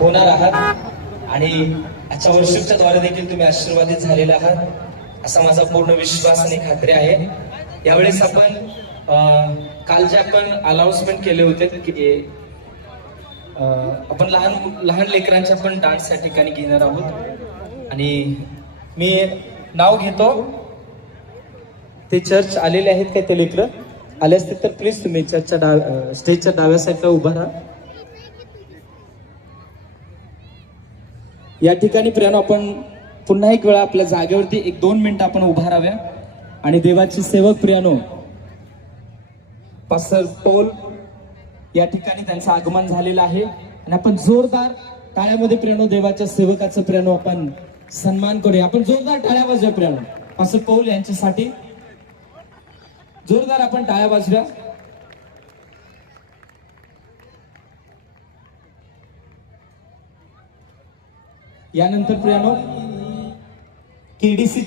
होणार आहात आणि आजच्या वर्षिपच्या द्वारे देखील तुम्ही आशीर्वादित झालेले आहात असा माझा पूर्ण विश्वास आणि खात्री आहे. यावेळेस आपण काल जे आपण अनाउन्समेंट केले होते की आपण लहान लहान लेकरांच्या पण डान्स या ठिकाणी घेणार आहोत आणि मी नाव घेतो. ते चर्च आलेले आहेत का ते लेकरं आले असतील तर प्लीज तुम्ही चर्चच्या स्टेजच्या डाव्या साईडला उभा राहा. या ठिकाणी प्रियानो आपण पुन्हा एक वेळा आपल्या जागेवरती 1-2 मिनिटं आपण उभा राहाव्या आणि देवाची सेवक प्रियानो पास्टर पौल या ठिकाणी त्यांचं आगमन झालेलं आहे आणि आपण जोरदार टाळ्यामध्ये प्रियानो देवाच्या सेवकाचं प्रियानो आपण सन्मान करूया. आपण जोरदार टाळ्या वाजूया प्रियानो पास्टर पौल यांच्यासाठी जोरदार आपण टाळ्या वाजव्या. यानंतर प्रियानो केडीसी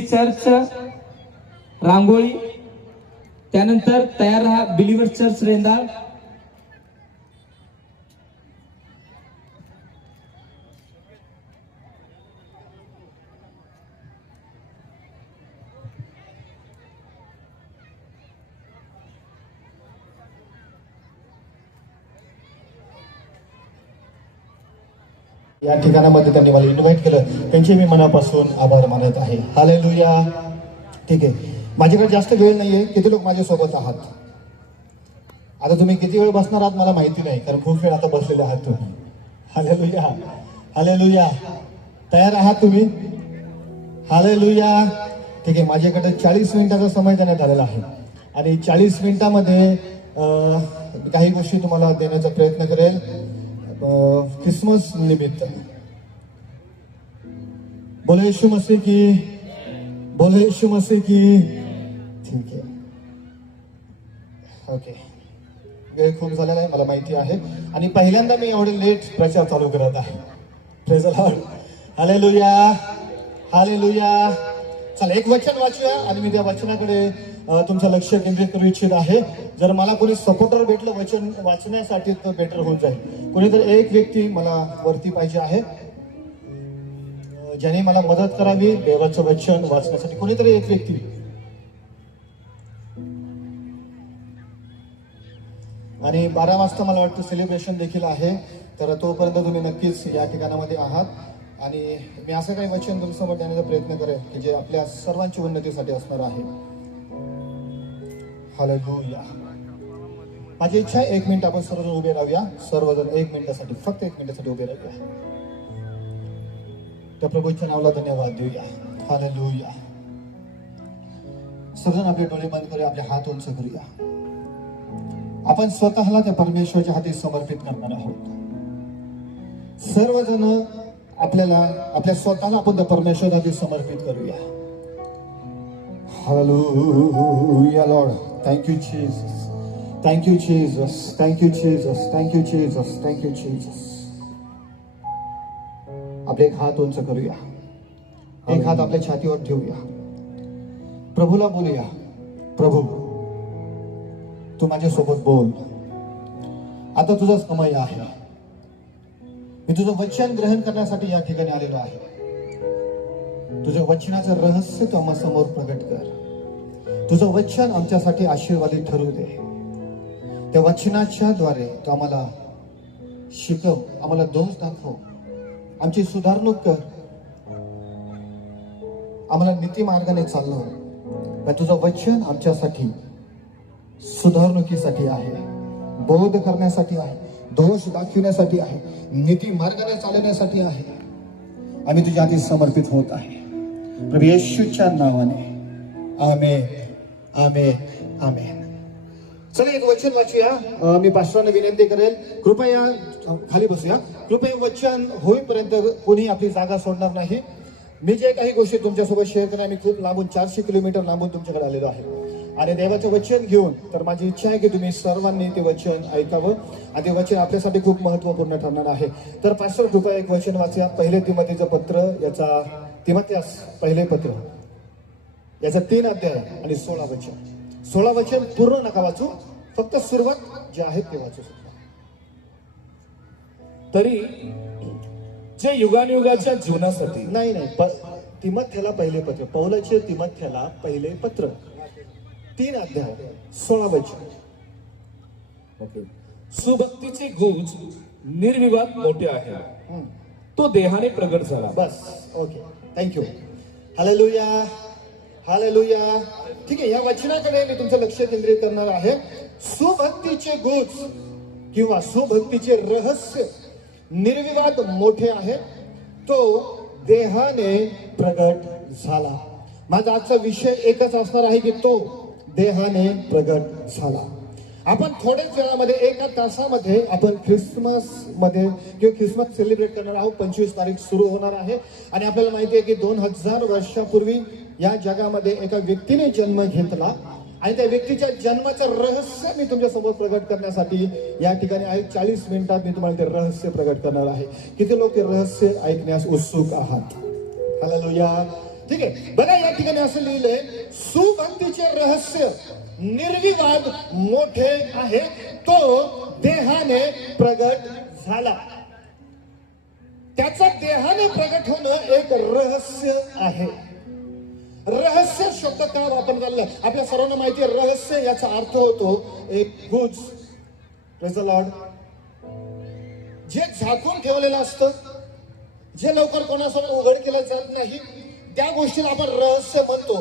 चर्च रांगोळी, त्यानंतर तयार राहा बिलीवर चर्च रेंदाळ, या ठिकाणामध्ये त्यांनी मला इन्व्हाइट केलं, त्यांचे मी मनापासून आभार मानत आहे. हालेलुया. ठीक आहे, माझ्याकडे जास्त वेळ नाहीये. किती लोक माझ्यासोबत आहात? आता तुम्ही किती वेळ बसणार आहात मला माहिती नाही, कारण खूप वेळ आता बसलेले आहात तुम्ही. Hallelujah, hallelujah. तयार आहात तुम्ही? हालेलुया. ठीक आहे, माझ्याकडे 40 मिनिटाचा समय देण्यात आलेला आहे आणि 40 मिनिटामध्ये काही गोष्टी तुम्हाला देण्याचा प्रयत्न करेल. क्रिसमस निमित्त बोले यीशु मसीह की, बोले यीशु मसीह की. ठीक आहे, ओके. वेळ खूप झालेला आहे मला माहिती आहे आणि पहिल्यांदा मी एवढे लेट प्रचार चालू करत आहे. Praise the Lord. Hallelujah, hallelujah. चला एक वचन वाचूया आणि मी त्या वचनाकडे तुमचं लक्ष केंद्रित करू इच्छित आहे. जर मला कोणी सपोर्टर भेटलं वचन वाचण्यासाठी तर बेटर होऊन जाईल. कोणीतरी एक व्यक्ती मला वरती पाहिजे आहे ज्याने मला मदत करावी देवाचं वचन वाचण्यासाठी. कोणीतरी एक व्यक्ती. आणि 12 वाजता मला वाटतं सेलिब्रेशन देखील आहे, तर तोपर्यंत तुम्ही नक्कीच या ठिकाणामध्ये आहात आणि मी असं काही वचन तुमच्यासमोर देण्याचा प्रयत्न करेन की जे आपल्या सर्वांची उन्नतीसाठी असणार आहे. हालेलुया. माझी इच्छा आहे 1 मिनिट आपण सर्वजण उभे राहूया. सर्वजण 1 मिनिटासाठी, फक्त 1 मिनिटासाठी उभे राहूया. त्या प्रभूच्या नावाला धन्यवाद देऊया. हालेलुया. सर्वजण आपले डोळे बंद करूया, आपले हात उंच करूया. आपण स्वतःला त्या परमेश्वराच्या हाती समर्पित करणार आहोत. सर्वजण आपल्या स्वतःला आपण त्या परमेश्वराच्या हाती समर्पित करूया. Hallelujah Lord. Thank you Jesus. Thank you Jesus. Thank you Jesus. Thank you Jesus. Thank you Jesus. आपले एक हात उंच करूया, एक हात आपल्या छातीवर ठेवूया. प्रभूला बोलूया, प्रभू तू माझ्यासोबत बोल. आता तुझाच समय आहे. मी तुझं वचन ग्रहण करण्यासाठी या ठिकाणी आलेलो आहे. तुझ्या वचनाचं रहस्य तू आम्हा समोर प्रगट कर. तुझं वचन आमच्यासाठी आशीर्वादित ठरू दे. त्या वचनाच्या द्वारे तू आम्हाला शिकव, आम्हाला दोष दाखव, आमची सुधारणूक कर, आम्हाला नीती मार्गाने चालव. तुझं वचन आमच्यासाठी सुधारणुकीसाठी आहे, बोध करण्यासाठी आहे, दोष दाखवण्यासाठी आहे, नीती मार्गाने चालवण्यासाठी आहे. आम्ही तुझ्या हाती समर्पित होत आहे प्रभू येशूच्या नावाने. आमेन, आमेन, आमेन. चला एक वचन वाचूया. मी पास्टरांना विनंती करेल, कृपया खाली बसूया. कृपया वचन होईपर्यंत कोणी आपली जागा सोडणार नाही. मी जे काही गोष्टी तुमच्यासोबत शेअर करणार, मी खूप लांबून 400 किलोमीटर लांबून तुमच्याकडे आलेलो आहे आणि देवाचं वचन घेऊन. तर माझी इच्छा आहे की तुम्ही सर्वांनी ते वचन ऐकावं आणि ते वचन आपल्यासाठी खूप महत्त्वपूर्ण ठरणार आहे. तर पास्टर कृपया एक वचन वाचूया. 1 तिमोथेचं पत्र, याचा तिमोथेस पहिले पत्र, याचा 3 अध्याय आणि 16 वचन. 16 वचन पूर्ण नका वाचू, फक्त सुरुवात जे आहे ते वाचू शकता. तरी जे युगानुयुगाच्या जीवनासाठी नाही तिमथ्याला पहिले पत्र, पौलाचे तिमथ्याला पहिले पत्र 3 अध्याय 16 वचन. ओके. सुभक्तीचे गुज निर्विवाद मोठे आहे, हम्म. तो देहाने प्रगट झाला. बस, ओके, थँक्यू. Hallelujah, hallelujah. ठीक आहे, या वचनाकडे मी तुमचं लक्ष केंद्रित करणार आहे. सुभक्तीचे गुज किंवा सुभक्तीचे रहस्य निर्विवाद मोठे आहे, तो देहाने प्रगट झाला. माझा आजचा विषय एकच असणार आहे की तो देहाने प्रगट झाला. आपण थोड्याच वेळामध्ये 1 तासामध्ये आपण ख्रिसमस मध्ये किंवा ख्रिसमस सेलिब्रेट करणार आहोत. 25 तारीख सुरू होणार आहे आणि आपल्याला माहिती आहे की 2000 वर्षापूर्वी या जगामध्ये एका व्यक्तीने जन्म घेतला आणि त्या व्यक्तीच्या जन्माचं रहस्य मी तुमच्या समोर प्रगट करण्यासाठी या ठिकाणी आहे. 40 मिनिटात मी तुम्हाला ते रहस्य प्रगट करणार आहे. किती लोक ते रहस्य ऐकण्यास उत्सुक आहात? हालेलुया. ठीक आहे, बघा या ठिकाणी असं लिहिलंय, सुभक्तीचे रहस्य निर्विवाद मोठे आहे, तो देहाने प्रगट झाला. त्याचा देहाने प्रगट होणं एक रहस्य आहे. रहस्य शब्द का वापरला झाला? आपल्या सर्वांना माहिती आहे रहस्य याचा अर्थ होतो एक गुज. Praise the Lord. जे झाकून ठेवलेलं असतं, जे लवकर कोणासमोर उघड केलं जात नाही, त्या गोष्टीला आपण रहस्य म्हणतो.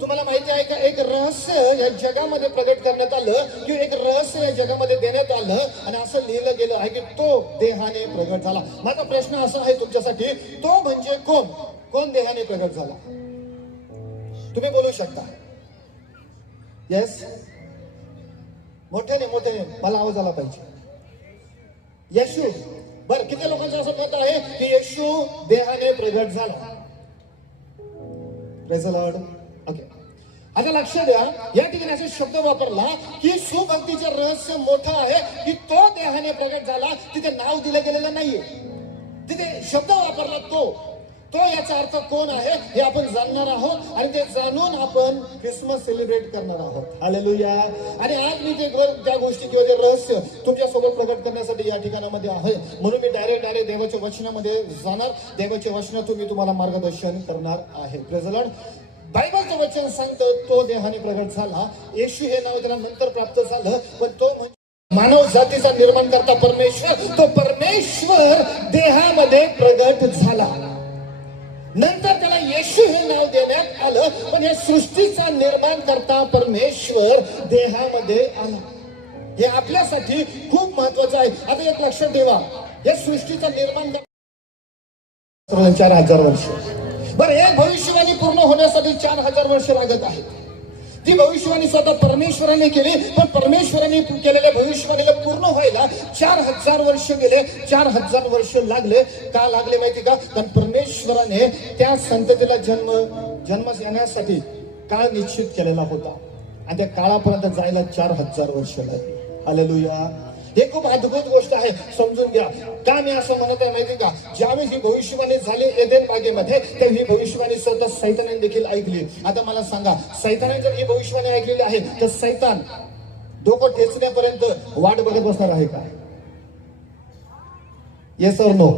तुम्हाला माहिती आहे का, एक रहस्य या जगामध्ये प्रगट करण्यात आलं किंवा एक रहस्य या जगामध्ये देण्यात आलं आणि असं लिहिलं गेलं आहे की तो देहाने प्रगट झाला. माझा प्रश्न असा आहे तुमच्यासाठी, तो म्हणजे कोण? कोण देहाने प्रगट झाला? तुम्ही बोलू शकता. येस, मोठ्याने मला आवाज आला पाहिजे. येशू. बरं, किती लोकांचं असं मत आहे की येशू देहाने प्रगट झाला? Praise the Lord. ओके, आता लक्ष द्या, या ठिकाणी असे शब्द वापरला की सुभक्तीचे रहस्य मोठं आहे की तो देहाने प्रगट झाला. तिथे नाव दिलं गेलेलं नाहीये, तिथे शब्द वापरला तो याचा अर्थ कोण आहे हे आपण जाणणार आहोत आणि ते जाणून आपण ख्रिसमस सेलिब्रेट करणार आहोत. हालेलुया. आणि आज मी त्या गोष्टी किंवा ते रहस्य तुमच्यासोबत प्रगट करण्यासाठी या ठिकाणामध्ये आहे. म्हणून मी डायरेक्ट देवाच्या वचनामध्ये जाणार. देवाच्या वचनातून मी तुम्हाला मार्गदर्शन करणार आहे. Praise the Lord. बायबलचं वचन सांगतं तो देहाने प्रगट झाला. येशू हे नाव त्याला नंतर प्राप्त झालं, पण तो म्हणजे मानव जातीचा निर्माण करता परमेश्वर. तो परमेश्वर देहामध्ये प्रगट झाला. नंतर त्याला येशू हे नाव देण्यात आलं, पण या सृष्टीचा निर्माण करता परमेश्वर देहामध्ये आला. हे आपल्यासाठी खूप महत्वाचं आहे. आता एक लक्षात ठेवा, या सृष्टीचा निर्माण 4000 वर्ष. बरं, एक भविष्यवाणी पूर्ण होण्यासाठी 4000 वर्ष लागत आहेत. ती भविष्यवाणी स्वतः परमेश्वराने केली, पण परमेश्वराने केलेल्या भविष्यवाणीला पूर्ण व्हायला 4000 वर्ष गेले. 4000 वर्ष लागले. का लागले माहिती का? कारण परमेश्वराने त्या संततीला जन्मास येण्यासाठी काळ निश्चित केलेला होता आणि त्या काळापर्यंत जायला 4000 वर्ष लागले. हालेलुया. हे खूप अद्भुत गोष्ट आहे, समजून घ्या. का मी असं म्हणत आहे माहिती का? ज्यावेळी ही भविष्यवाणी झाली एदेन बागेमध्ये, तर ही भविष्यवाणी स्वतः सैतानाने देखील ऐकली. आता मला सांगा, सैतानाने जर ही भविष्यवाणी ऐकलेली आहे तर सैतान डोकं ठेचण्यापर्यंत वाट बघत बसणार आहे का? येस और नो?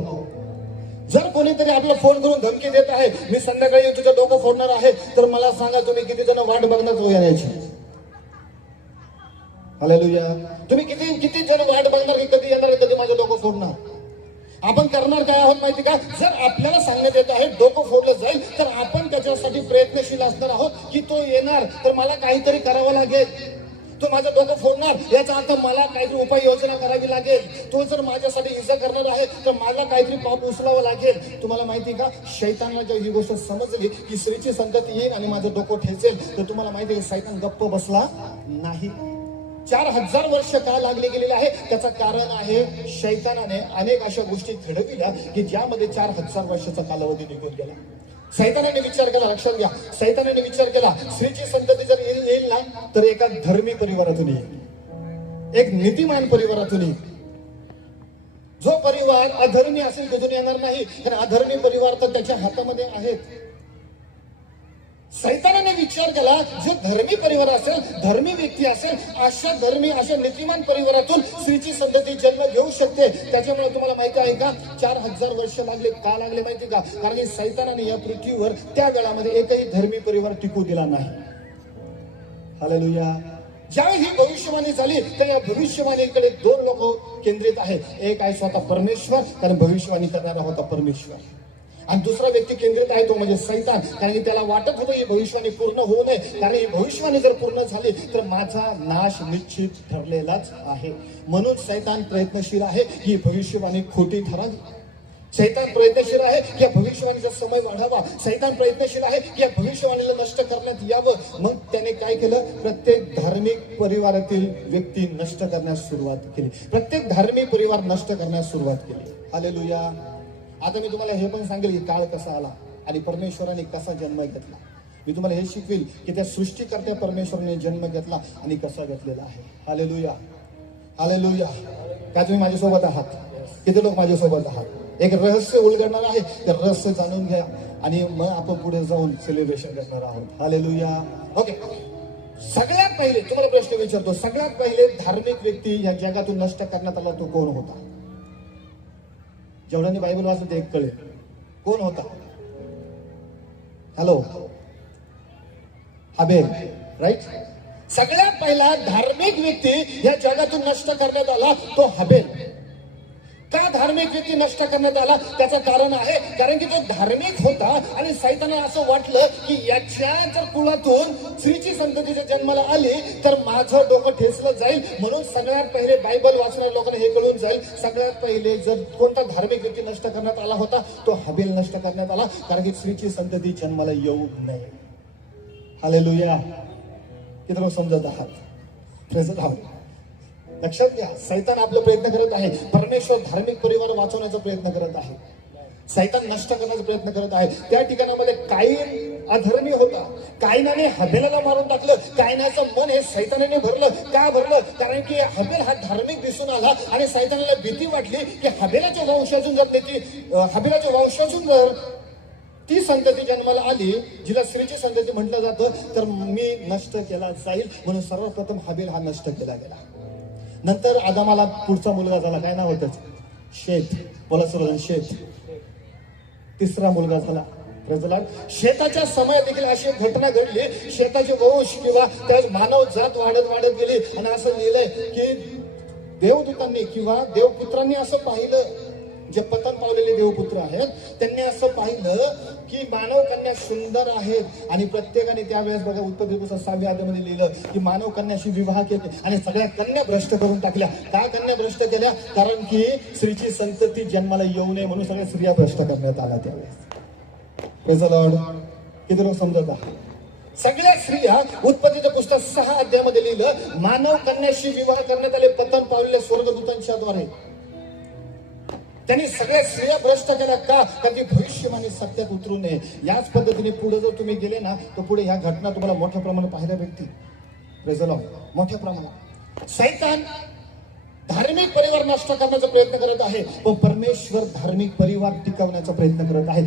जर कोणीतरी आपला फोन करून धमकी देत आहे, मी संध्याकाळी येऊन तुझं डोकं फोडणार आहे, तर मला सांगा तुम्ही किती जण वाट बघणार येण्याची? हालेलुया. तुम्ही किती जण वाट बघणार की कधी येणार, कधी माझं डोकं फोडणार? आपण करणार काय आहोत माहिती का? जर आपल्याला सांगण्यात येत आहे डोकं फोडलं जाईल, तर आपण त्याच्यासाठी प्रयत्नशील असणार आहोत की तो येणार तर मला काहीतरी करावं लागेल. तो माझं डोकं फोडणार याचा अर्थ मला काहीतरी उपाययोजना करावी लागेल. तो जर माझ्यासाठी इजा करणार आहे तर मला काहीतरी पाप उचलावं लागेल. तुम्हाला माहिती का, शैतानला जेव्हा ही गोष्ट समजली की स्त्रीची संतती येईल आणि माझं डोकं ठेचेल, तर तुम्हाला माहिती आहे शैतान गप्प बसला नाही. 4000 वर्ष का लागले गेलेले आहे? त्याचं कारण आहे शैतानाने अनेक अशा गोष्टी घडविल्या की ज्यामध्ये 4000 वर्षाचा कालावधी निघून गेला. सैतानाने विचार केला, लक्षात घ्या, सैतानाने विचार केला स्त्रीची संतती जर येईल ना तर एका धर्मी परिवारातून येईल, एक नीतिमान परिवारातून येईल. जो परिवार अधर्मी असेल तिथून येणार नाही, कारण अधर्मी परिवार तर त्याच्या हातामध्ये आहेत. सैतानाने विचार विचार केला, जो धर्मी परिवार असेल, धर्मी व्यक्ती असेल, अशा नीतिमान परिवारातून स्त्रीची संतती जन्म घेऊ शकते. त्याच्यामुळे तुम्हाला माहिती आहे का, 4000 वर्ष लागले. का लागले माहिती का? कारण की सैतानाने या पृथ्वीवर त्या वेळामध्ये एकही धर्मी परिवार टिकू दिला नाही. हालेलुया. ज्यावेळी ही भविष्यवाणी झाली, तर या भविष्यवाणीकडे 2 लोक केंद्रित आहेत. एक आहे स्वतः परमेश्वर, कारण भविष्यवाणी करणारा होता परमेश्वर. आणि दुसरा व्यक्ती केंद्रित आहे, तो म्हणजे सैतान. कारण की त्याला वाटत होतं ही भविष्यवाणी पूर्ण होऊ नये, कारण ही भविष्यवाणी जर पूर्ण झाली तर माझा नाश निश्चित ठरलेलाच आहे. म्हणून सैतान प्रयत्नशील आहे ही भविष्यवाणी खोटी ठरावी. सैतान प्रयत्नशील आहे की या भविष्यवाणीचा समय वाढावा. सैतान प्रयत्नशील आहे की या भविष्यवाणीला नष्ट करण्यात यावं. मग त्याने काय केलं? प्रत्येक धार्मिक परिवारातील व्यक्ती नष्ट करण्यास सुरुवात केली. प्रत्येक धार्मिक परिवार नष्ट करण्यास सुरुवात केली. हालेलुया. आता मी तुम्हाला हे पण सांगेल की काळ कसा आला आणि परमेश्वराने कसा जन्म घेतला. मी तुम्हाला हे शिकवेल की त्या सृष्टीकर्त्या परमेश्वराने जन्म घेतला आणि कसा घेतलेला आहे. हालेलुया. हालेलुया. काय तुम्ही माझ्यासोबत आहात? किती लोक माझ्यासोबत आहात? एक रहस्य उलगडणार आहे, ते रहस्य जाणून घ्या आणि मग आपण पुढे जाऊन सेलिब्रेशन करणार आहोत. हालेलुया. ओके. सगळ्यात पहिले तुम्हाला प्रश्न विचारतो, सगळ्यात पहिले धार्मिक व्यक्ती या जगातून नष्ट करण्यात आला तो कोण होता? जेवढ्यांनी बायबल वाचलं ते एक कळेल. कोण होता? हॅलो. हाबेल. राईट. सगळ्यात पहिला धार्मिक व्यक्ती या जगातून नष्ट करण्यात आला तो हाबेल. का धार्मिक व्यक्ती नष्ट करण्यात आला? त्याचं कारण आहे, कारण की तो धार्मिक होता आणि सैतानाला असं वाटलं की याच्या जर कुळातून स्त्रीची संतती जर जन्माला आली तर माझं डोकं ठेचलं जाईल. म्हणून सगळ्यात पहिले बायबल वाचणाऱ्या लोकांना हे कळून जाईल, सगळ्यात पहिले जर कोणता धार्मिक व्यक्ती नष्ट करण्यात आला होता तो हाबेल नष्ट करण्यात आला, कारण की स्त्रीची संतती जन्माला येऊ नये. हालेलुया. किती लोक समजत आहात? प्रेझेंट आहोत. लक्षात घ्या, सैतान आपला प्रयत्न करत आहे. परमेश्वर धार्मिक परिवार वाचवण्याचा प्रयत्न करत आहे. सैतान नष्ट करण्याचा प्रयत्न करत आहे. त्या ठिकाणामध्ये काईन अधर्मी होता. काईनाने हबेलाला मारून टाकलं. काईनाचं मन हे सैतानाने भरलं. का भरलं? कारण की हबेल हा धार्मिक दिसून आला आणि सैतानाला भीती वाटली की हबेलाच्या वंशातून जर ती संतती जन्माला आली, जिला स्त्रीची संतती म्हटलं जातं, तर मी नष्ट केला जाईल. म्हणून सर्वप्रथम हबेल हा नष्ट केला गेला. नंतर आदामाला पुढचा मुलगा झाला. काय नाव होतं? शेत. बोला सर्वजण, शेत. तिसरा मुलगा झाला. शेताच्या समयात देखील अशी एक घटना घडली. शेताचे वंश किंवा त्या मानव जात वाढत गेली आणि असं लिहिलंय की देवदूतांनी किंवा देवपुत्रांनी असं पाहिलं, जे पतन पावलेले देवपुत्र आहेत त्यांनी असं पाहिलं की मानव कन्या सुंदर आहेत आणि प्रत्येकाने त्यावेळेस बघा उत्पत्ती पुस्तक 6व्या अध्यायामध्ये लिहिलं की मानव कन्याशी विवाह केले आणि सगळ्या कन्या भ्रष्ट करून टाकल्या. का कन्या भ्रष्ट केल्या? कारण की स्त्रीची संतती जन्माला येऊ नये म्हणून सगळ्या स्त्रिया भ्रष्ट करण्यात आल्या त्यावेळेस. Praise the Lord. किती लोक समजत आहात? सगळ्या स्त्रिया उत्पत्तीचं पुस्तक 6 अध्यायामध्ये लिहिलं मानव कन्याशी विवाह करण्यात आले पतन पावलेल्या स्वर्गदूतांच्या द्वारे. त्यांनी सगळ्या स्त्रिया भ्रष्ट केल्या. का? कारण की भविष्यवाणी सत्यात उतरू नये. याच पद्धतीने पुढे जर तुम्ही गेले ना तर पुढे ह्या घटना तुम्हाला मोठ्या प्रमाणात पाहायला भेटतील. Praise the Lord. मोठ्या प्रमाणात सैतान धार्मिक परिवार नष्ट करण्याचा प्रयत्न करत आहे, पण परमेश्वर धार्मिक परिवार टिकवण्याचा प्रयत्न करत आहे.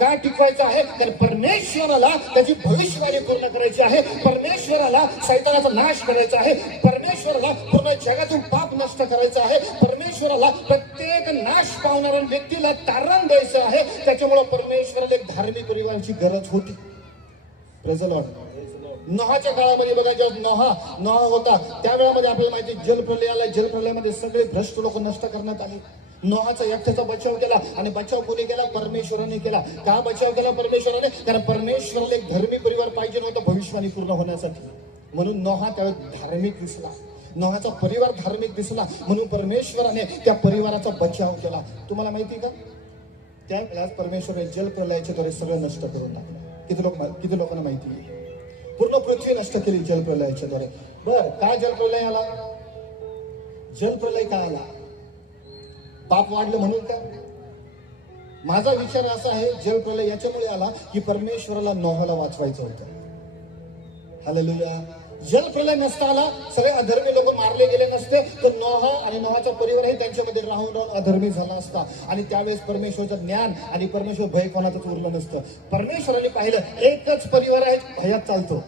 का टिकवायचा आहे? कारण परमेश्वराला त्याची भविष्यवाणी पूर्ण करायची आहे. परमेश्वराला सैतानाचा नाश करायचा आहे. परमेश्वराला पूर्ण जगातून पाप नष्ट करायचं आहे. परमेश्वराला प्रत्येक नाश पावणाऱ्या व्यक्तीला तारण द्यायचं आहे. त्याच्यामुळे परमेश्वराला एक धार्मिक परिवाराची गरज होती. Praise the Lord. नोहाच्या काळामध्ये बघा, जेव्हा नोहा होता त्यावेळेमध्ये आपल्याला माहिती जलप्रलयाला, जलप्रलयामध्ये सगळे भ्रष्ट लोक नष्ट करण्यात आले. नोहाचा एकट्याचा बचाव केला आणि बचाव कोणी केला? परमेश्वराने केला. का बचाव केला परमेश्वराने? कारण परमेश्वराला एक धर्मी परिवार पाहिजे नव्हता भविष्यवाणी पूर्ण होण्यासाठी. म्हणून नोहा त्यावेळेस धार्मिक दिसला. नोहाचा परिवार धार्मिक दिसला म्हणून परमेश्वराने त्या परिवाराचा बचाव केला. तुम्हाला माहिती का? त्यावेळेस परमेश्वराने जलप्रलयाच्या द्वारे सगळं नष्ट करून टाकलं. किती लोकांना माहिती आहे? पूर्ण पृथ्वी नष्ट केली जलप्रलयाच्या द्वारे. बर, काय जलप्रलय आला? जलप्रलय का आला? पाप वाढलं म्हणून का? माझा विचार असा आहे, जलप्रलय याच्यामुळे आला की परमेश्वराला नोहाला वाचवायचं होतं. हालेलुया. जलप्रलय नसता आला, सगळे अधर्मी लोक मारले गेले नसते, तर नोह आणि नोहाचा परिवारही त्यांच्यामध्ये राहून अधर्मी झाला असता. आणि त्यावेळेस परमेश्वराचं ज्ञान आणि परमेश्वर भय कोणातच उरलं नसतं. परमेश्वराने पाहिलं एकच परिवार आहे भयात चालतो.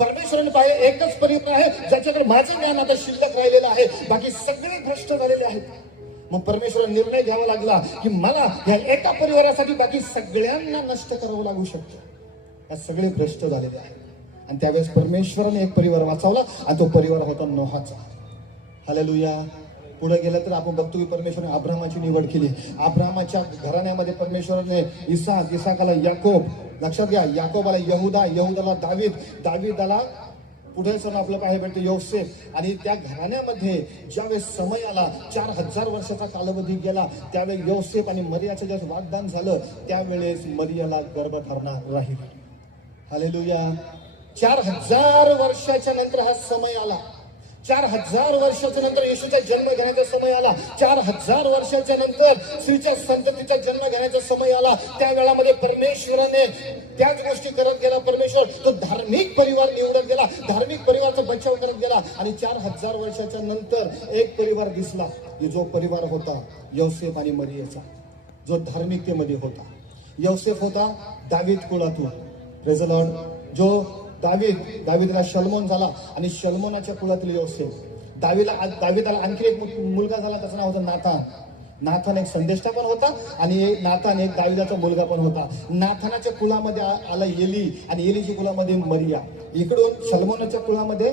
परमेश्वराने पाहिलं एकच परिवार आहे ज्याच्याकडे माझं ज्ञान आता शिल्लक राहिलेलं आहे, बाकी सगळे भ्रष्ट झालेले आहेत. मग परमेश्वराने निर्णय घ्यावा लागला की मला या एका परिवारासाठी बाकी सगळ्यांना नष्ट करावं लागू शकतं. या सगळे भ्रष्ट झालेले आहेत. आणि त्यावेळेस परमेश्वराने एक परिवार वाचवला आणि तो परिवार होता नोहाचा. हालेलुया. पुढे गेलं तर आपण बघतो की परमेश्वराने अब्रामाची निवड केली. अब्रामाच्या घराण्यामध्ये परमेश्वराने इसाकाला याकोब, लक्षात घ्या, याकोबाला यहुदा, यहुदाला दावीद, दावीदाला पुढे सण आपलं काय भेटतं योसेफ. आणि त्या घराण्यामध्ये ज्यावेळेस समय आला, 4000 वर्षाचा कालावधी गेला, त्यावेळेस योसेफ आणि मरियाचं ज्यावेळेस वागदान झालं, त्यावेळेस मरियाला गर्भधारणा राहील. हालेलुया. 4000 वर्षाच्या नंतर हा समय आला. 4000 वर्षाच्या नंतर येशूचा जन्म घेण्याचा समय आला. 4000 वर्षाच्या नंतर स्त्रीच्या संततीचा जन्म घेण्याचा समय आला. त्या वेळामध्ये परमेश्वराने त्याच गोष्टी करत गेला. परमेश्वर तो धार्मिक परिवार निवडत गेला, धार्मिक परिवाराचा बचाव करत गेला. आणि 4000 वर्षाच्या नंतर एक परिवार दिसला, जो परिवार होता योसेफ आणि मरियाचा, जो धार्मिकतेमध्ये होता. योसेफ होता दावीद कुळातून, प्रेज द लॉर्ड. जो दावीदला शलमोन झाला आणि शलमोनाच्या कुळातील योसेफ. दावीदाला आणखी एक मुलगा झाला, त्याचं नाव होतं नाथान. नाथान एक संदेष्टा पण होता आणि नाथान एक दावीदाचा मुलगा पण होता. नाथानाच्या कुळामध्ये आला एली आणि एलीच्या कुळामध्ये मरिया. इकडून शलमोनाच्या कुळामध्ये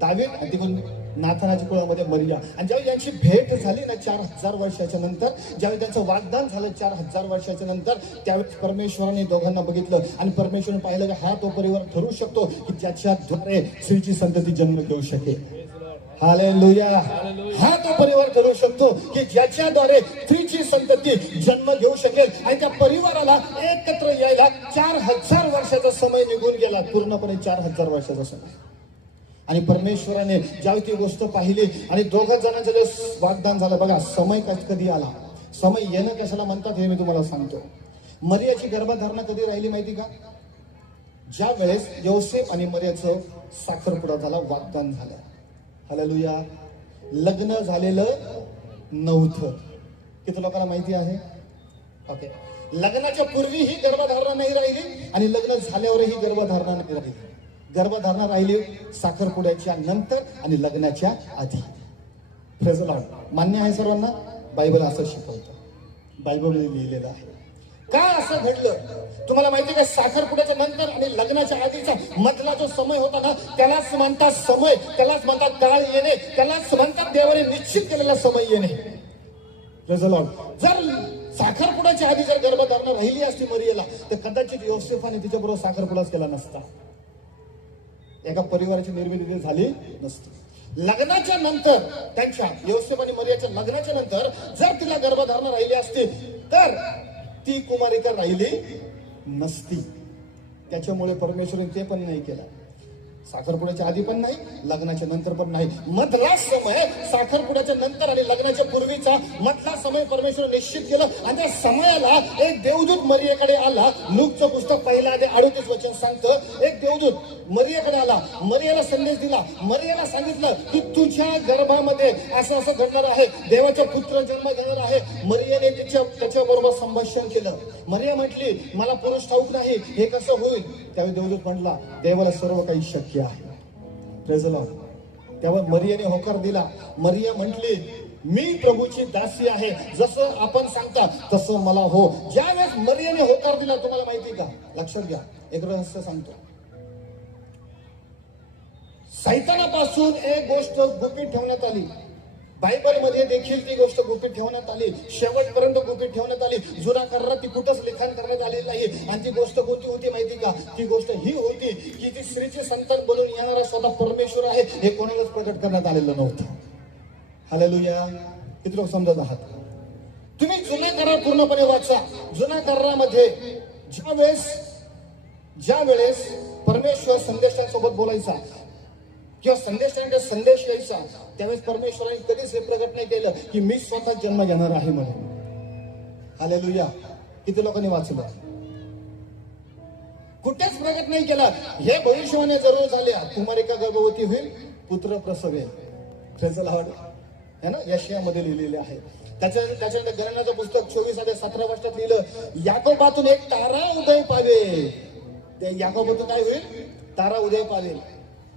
दावीद आणि तिकडून नाथानाच्या कुळामध्ये मरिया. आणि ज्यावेळी यांची भेट झाली ना 4000 वर्षाच्या नंतर, ज्यावेळी त्यांचं वागदान झालं 4000 वर्षाच्या नंतर, त्यावेळेस परमेश्वराने दोघांना बघितलं आणि परमेश्वराने पाहिलं की हा तो परिवार ठरू शकतो की ज्याच्याद्वारे स्त्रीची संतती जन्म घेऊ शकेल. हालेलुया. हा तो परिवार ठरू शकतो की ज्याच्याद्वारे स्त्रीची संतती जन्म घेऊ शकेल. आणि त्या परिवाराला एकत्र यायला 4000 वर्षाचा समय निघून गेला, पूर्णपणे 4000 वर्षाचा समय. आणि परमेश्वराने ज्यावेळी ती गोष्ट पाहिली आणि दोघं जणांचं जे वागदान झालं, बघा समय कधी आला, समय येणं कशाला म्हणतात हे मी तुम्हाला सांगतो. मरियाची गर्भधारणा कधी राहिली माहिती का? ज्या वेळेस योसेफ आणि मरियाचं साखरपुडा झाला, वागदान झालं. हालेलुया. लग्न झालेलं नव्हतं. किती लोकांना माहिती आहे? ओके. लग्नाच्या पूर्वी ही गर्भधारणा नाही राहिली आणि लग्न झाल्यावरही गर्भधारणा नाही राहिली. गर्भधारणा राहिली साखरपुड्याच्या नंतर आणि लग्नाच्या आधी. Praise the Lord. मान्य आहे सर्वांना? बायबल असं शिकवतं, बायबल लिहिलेलं आहे. का असं घडलं तुम्हाला माहिती का? साखरपुड्याच्या नंतर आणि लग्नाच्या आधीचा मधला जो समय होता ना, त्यालाच म्हणतात समय, त्यालाच म्हणतात काळ येणे, त्यालाच म्हणतात देवाने निश्चित केलेला समय येणे. Praise the Lord. जर साखरपुड्याच्या आधी जर गर्भधारणा राहिली असती मरियाला, तर कदाचित योसेफाने तिच्याबरोबर साखरपुडाच केला नसता, एका परिवाराची निर्मिती झाली नसती. लग्नाच्या नंतर त्यांच्या योसेफ आणि मरियाच्या लग्नाच्या नंतर जर तिला गर्भधारणा राहिली असती तर ती कुमारिका राहिली नसती. त्याच्यामुळे परमेश्वराने ते पण नाही केलं. साखरपुड्याच्या आधी पण नाही, लग्नाच्या नंतर पण नाही. मधला समय, साखरपुड्याच्या नंतर आणि लग्नाच्या पूर्वीचा मधला समय परमेश्वर निश्चित केलं. आणि त्या समयाला एक देवदूत मरियेकडे आला. लूकचं पुस्तक पहिला 38 वचन सांगतं, एक देवदूत मरियेकडे आला, मरियाला संदेश दिला, मरियाला सांगितलं की तुझ्या गर्भामध्ये असं असं घडणार आहे, देवाचा पुत्र जन्म घेणार आहे. मरियाने त्याच्याबरोबर संभाषण केलं. मरिया म्हटली मला पुरुष ठाऊक नाही, हे कसं होईल? त्यावेळी देवदूत म्हटला देवाला सर्व काही शक्य आहे. Praise the Lord. त्यावर मरियाने होकार दिला. मरिया म्हटली मी प्रभूची दासी आहे, जसं आपण सांगता तसं मला हो. ज्यावेळेस मरियाने होकार दिला, तुम्हाला माहिती का? लक्षात घ्या, एक रहस्य सांगतो. सैतानापासून एक गोष्ट गुपित ठेवण्यात आली. बायबलमध्ये देखील ती गोष्ट गुपित ठेवण्यात आली, शेवटपर्यंत गुपित ठेवण्यात आली. जुना करारात ती कुठंच लिखाण करण्यात आलेली नाही. आणि ती गोष्ट कोणती होती माहिती का? ती गोष्ट ही होती की ती स्त्रीचे संतान बनून येणारा स्वतः परमेश्वर आहे, हे कोणालाच प्रकट करण्यात आलेलं नव्हतं. हालेलुया. किती लोक समजत आहात? तुम्ही जुना करार पूर्णपणे वाचा. जुना करारामध्ये ज्या वेळेस परमेश्वर संदेशांसोबत बोलायचा किंवा संदेशांचा संदेश यायचा, त्यावेळेस परमेश्वराने कधीच हे प्रकट नाही केलं की मी स्वतः जन्म घेणार आहे म्हणून. हालेलुया. किती लोकांनी वाचलं? कुठेच प्रगट नाही केला. हे भविष्यवाणी जरूर झाल्या, कुमारिका गर्भवती होईल, पुत्र प्रसवेल. त्याचं आवड है ना, यशयामध्ये लिहिलेले आहे. त्याच्यानंतर गणनाचं पुस्तक 24:17 वर्षात लिहिलं, याकोबातून एक तारा उदय पावेल. त्या याकोबातून काय होईल? तारा उदय पावेल.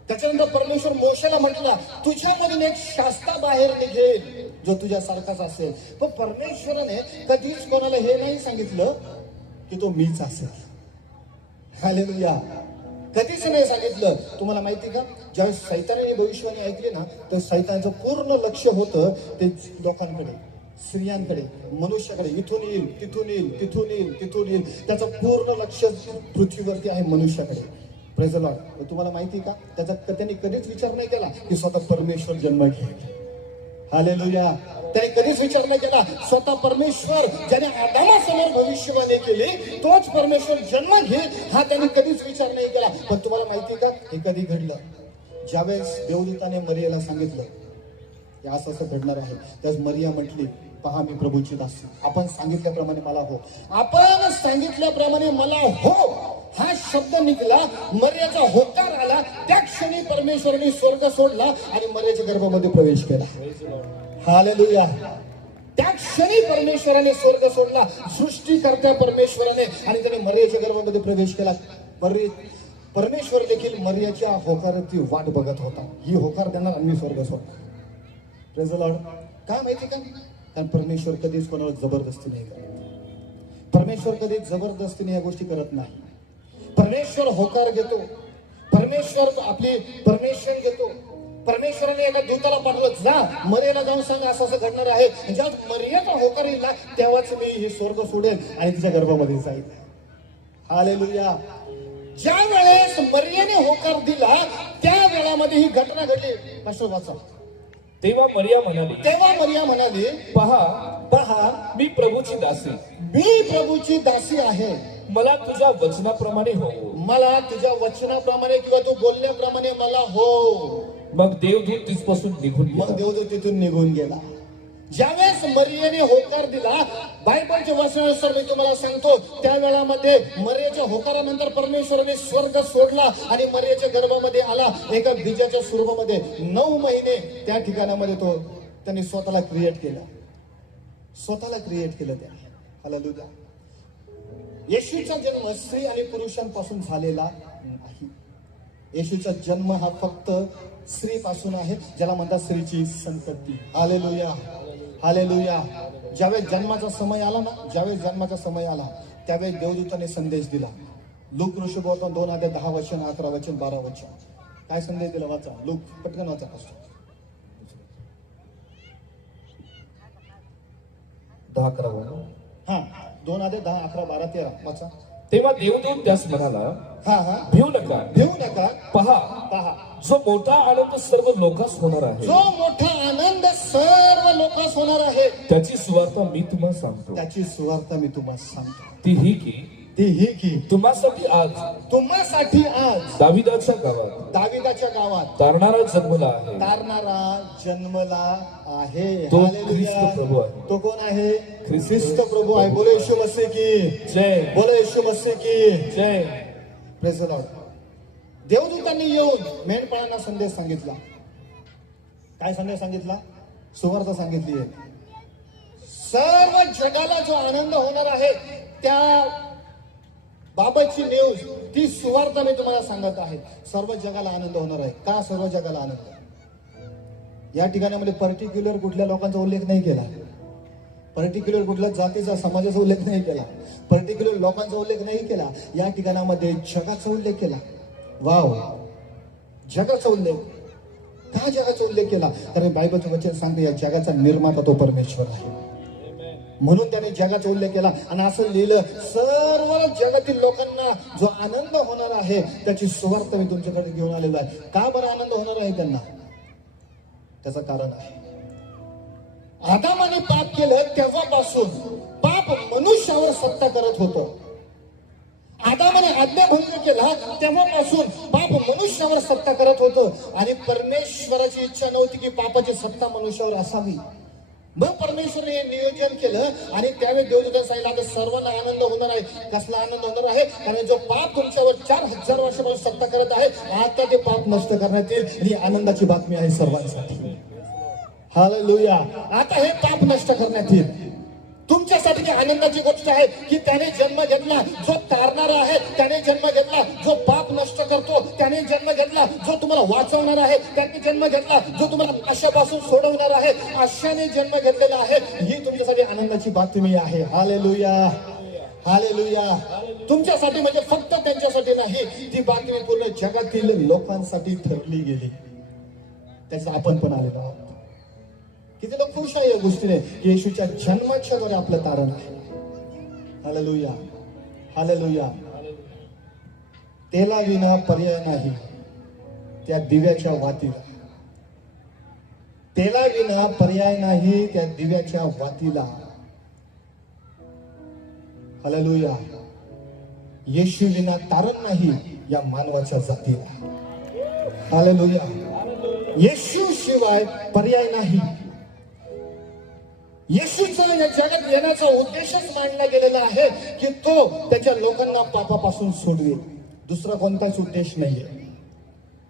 त्याच्यानंतर परमेश्वर मोशेला म्हटला, तुझ्यामधून एक शास्ता बाहेर निघेल जो तुझ्यासारखाच असेल. पण परमेश्वराने कधीच कोणाला हे नाही सांगितलं की तो मीच असेल. हालेलुया. कधीच नाही सांगितलं. तुम्हाला माहिती का, ज्यावेळेस सैतानाने भविष्यवाणी ऐकली ना, तर सैतानाचं पूर्ण लक्ष होतं ते लोकांकडे, स्त्रियांकडे, मनुष्याकडे. इथून येईल, तिथून येईल, तिथून येईल, तिथून येईल. त्याचं पूर्ण लक्ष पृथ्वीवरती आहे, मनुष्याकडे. Praise the Lord. तुम्हाला माहिती का, त्यांनी कधीच विचार नाही केला की स्वतः परमेश्वर जन्म घेईल. हालेलुया. त्याने कधीच विचार नाही केला स्वतः परमेश्वर ज्याने आदामासमोर भविष्यवाणी केली तोच परमेश्वर जन्म घेईल, हा त्याने कधीच विचार नाही केला. पण तुम्हाला माहिती का, हे कधी घडलं? ज्यावेळेस देवदूताने मरियाला सांगितलं हे असं असं घडणार आहे, त्यावेळेस मरिया म्हटली, पहा मी प्रभूची दासी, आपण सांगितल्याप्रमाणे मला हो. आपण सांगितल्याप्रमाणे मला हो हा शब्द निघाला, मरियाचा होकार आला. त्या क्षणी परमेश्वराने स्वर्ग सोडला आणि मरियाच्या गर्भामध्ये प्रवेश केला. हालेलुया. त्या क्षणी परमेश्वराने स्वर्ग सोडला, सृष्टीकर्त्या परमेश्वराने, आणि त्याने मरियाच्या गर्भामध्ये प्रवेश केला. परमेश्वर देखील मरियाच्या होकाराची वाट बघत होता. ही होकार देणार आणि मी स्वर्ग सोडणार. Praise the Lord. काय माहिती का, कारण परमेश्वर कधीच कोणाला जबरदस्ती नाही करत. परमेश्वर कधीच जबरदस्तीने या गोष्टी करत नाही. परमेश्वर होकार घेतो, परमेश्वर आपली परमिशन घेतो. परमेश्वराने एका दूताला पाठवलं, जा मरियाला जाऊन सांग असं असं घडणार आहे. जेव्हा मरियाचा होकार येईल ना, तेव्हाच मी हे स्वर्ग सोडेल आणि तिच्या गर्भामध्ये जाईल. हालेलुया. ज्या वेळेस मरियाने होकार दिला त्या वेळामध्ये ही घटना घडली. पास्टर वाचा. तेव्हा मरिया म्हणाली, पहा मी प्रभूची दासी, मी प्रभूची दासी आहे. मला तुझ्या वचनाप्रमाणे हो. मला तुझ्या वचनाप्रमाणे किंवा तू बोलण्याप्रमाणे मला हो. मग देवदूत तिथपासून निघून गेला. मग देवदूत तिथून निघून गेला. ज्यावेळेस मरियाने होकार दिला, बायबलच्या वचनानुसार मी तुम्हाला सांगतो, त्या वेळामध्ये मरियाच्या होकारानंतर परमेश्वराने स्वर्ग सोडला आणि मरियाच्या गर्भामध्ये आला. एका बीजाच्या स्वरूपामध्ये 9 महिने त्या ठिकाणामध्ये त्यांनी स्वतःला क्रिएट केलं. त्याने. हालेलुया. येशूचा जन्म स्त्री आणि पुरुषांपासून झालेला नाही. येशूचा जन्म हा फक्त स्त्रीपासून आहे, ज्याला म्हणतात स्त्रीची संतती. हालेलुया. हालेलुया. ज्यावेळेस जन्माचा समय आला त्यावेळेस देवदूताने संदेश दिला. लूक ऋषिवर्तन 2:10 11 12. काय संदेश दिला? वाचा. लूक पटकन वाचा. 10-11. हा, 2:10 11 12 13 वाचा. तेव्हा देवदूत त्यास म्हणाला, भिवू नका. पहा, जो मोठा आनंद सर्व लोकांस होणार आहे, त्याची सुवार्ता मी तुम्हाला सांगतो. ती ही की तुम्हासाठी आज दाविदाच्या गावात तारणारा जन्मला आहे. तो ख्रिस्त प्रभू आहे. तो कोण आहे? ख्रिस्त प्रभू आहे. बोलो येशू मसीह की जय. बोलो येशू मसीह की जय. Praise the lord. देवदूतांनी येऊन मेंढपाळांना संदेश सांगितला. काय संदेश सांगितला? सुवार्ता सांगितली आहे. सर्व जगाला जो आनंद होणार आहे त्या बाबतची न्यूज, ती सुवार्ता मी तुम्हाला सांगत आहे. सर्व जगाला आनंद होणार आहे. का सर्व जगाला आनंद? या ठिकाणामध्ये पर्टिक्युलर कुठल्या लोकांचा उल्लेख नाही केला, पर्टिक्युलर कुठल्या जातीचा समाजाचा उल्लेख नाही केला, पर्टिक्युलर लोकांचा उल्लेख नाही केला. या ठिकाणामध्ये जगाचा उल्लेख केला. वाव, जगाचा उल्लेख. का जगाचा उल्लेख केला? कारण बायबलचं वचन सांगते या जगाचा निर्माता तो परमेश्वर आहे. म्हणून त्याने जगाचा उल्लेख केला आणि असं लिहिलं, सर्व जगातील लोकांना जो आनंद होणार आहे त्याची सुवार्ता मी तुमच्याकडे घेऊन आलेलो आहे. का बरं आनंद होणार आहे त्यांना? त्याचं कारण आहे, आदामाने पाप केलं तेव्हापासून पाप मनुष्यावर सत्ता करत होतं. आदामाने आज्ञाभंग केला तेव्हापासून पाप मनुष्यावर सत्ता करत होतं आणि परमेश्वराची इच्छा नव्हती की पापाची सत्ता मनुष्यावर असावी. मग परमेश्वरने हे नियोजन केलं आणि त्यावेळी देवदूतांनी सांगितलं आता सर्वांना आनंद होणार आहे. कसला आनंद होणार आहे? कारण जो पाप तुमच्यावर 4000 वर्षापासून सत्ता करत आहे, आता ते पाप नष्ट करण्यात येईल. ही आनंदाची बातमी आहे सर्वांसाठी. हालेलुया. आता हे पाप नष्ट करण्यात येईल. तुमच्यासाठी ही आनंदाची गोष्ट आहे की त्याने जन्म घेतला जो तारणारा आहे, त्याने जन्म घेतला जो पाप नष्ट करतो, त्याने जन्म घेतला जो तुम्हाला वाचवणार आहे, त्याने जन्म घेतला जो तुम्हाला अशापासून सोडवणार आहे. अशाने जन्म घेतलेला आहे. ही तुमच्यासाठी आनंदाची बातमी आहे. Hallelujah, hallelujah. तुमच्यासाठी म्हणजे फक्त त्यांच्यासाठी नाही, ती बातमी पूर्ण जगातील लोकांसाठी ठरली गेली. त्याचा आपण पण आलेलो आहोत. किती लोक खुश आहे या गोष्टीने की येशूच्या जन्माच्या द्वारे आपलं तारण आहे. Hallelujah, hallelujah. तेला विना पर्याय नाही त्या दिव्याच्या वातीला. तेला विना पर्याय नाही त्या दिव्याच्या वातीला. हालेलुया. येशू विना तारण नाही या मानवाच्या जातीला. हालेलुया. येशू शिवाय पर्याय नाही. येशूचा या जगात येण्याचा उद्देशच मांडला गेलेला आहे की तो त्याच्या लोकांना पापापासून सोडवेल. दुसरा कोणताच उद्देश नाहीये.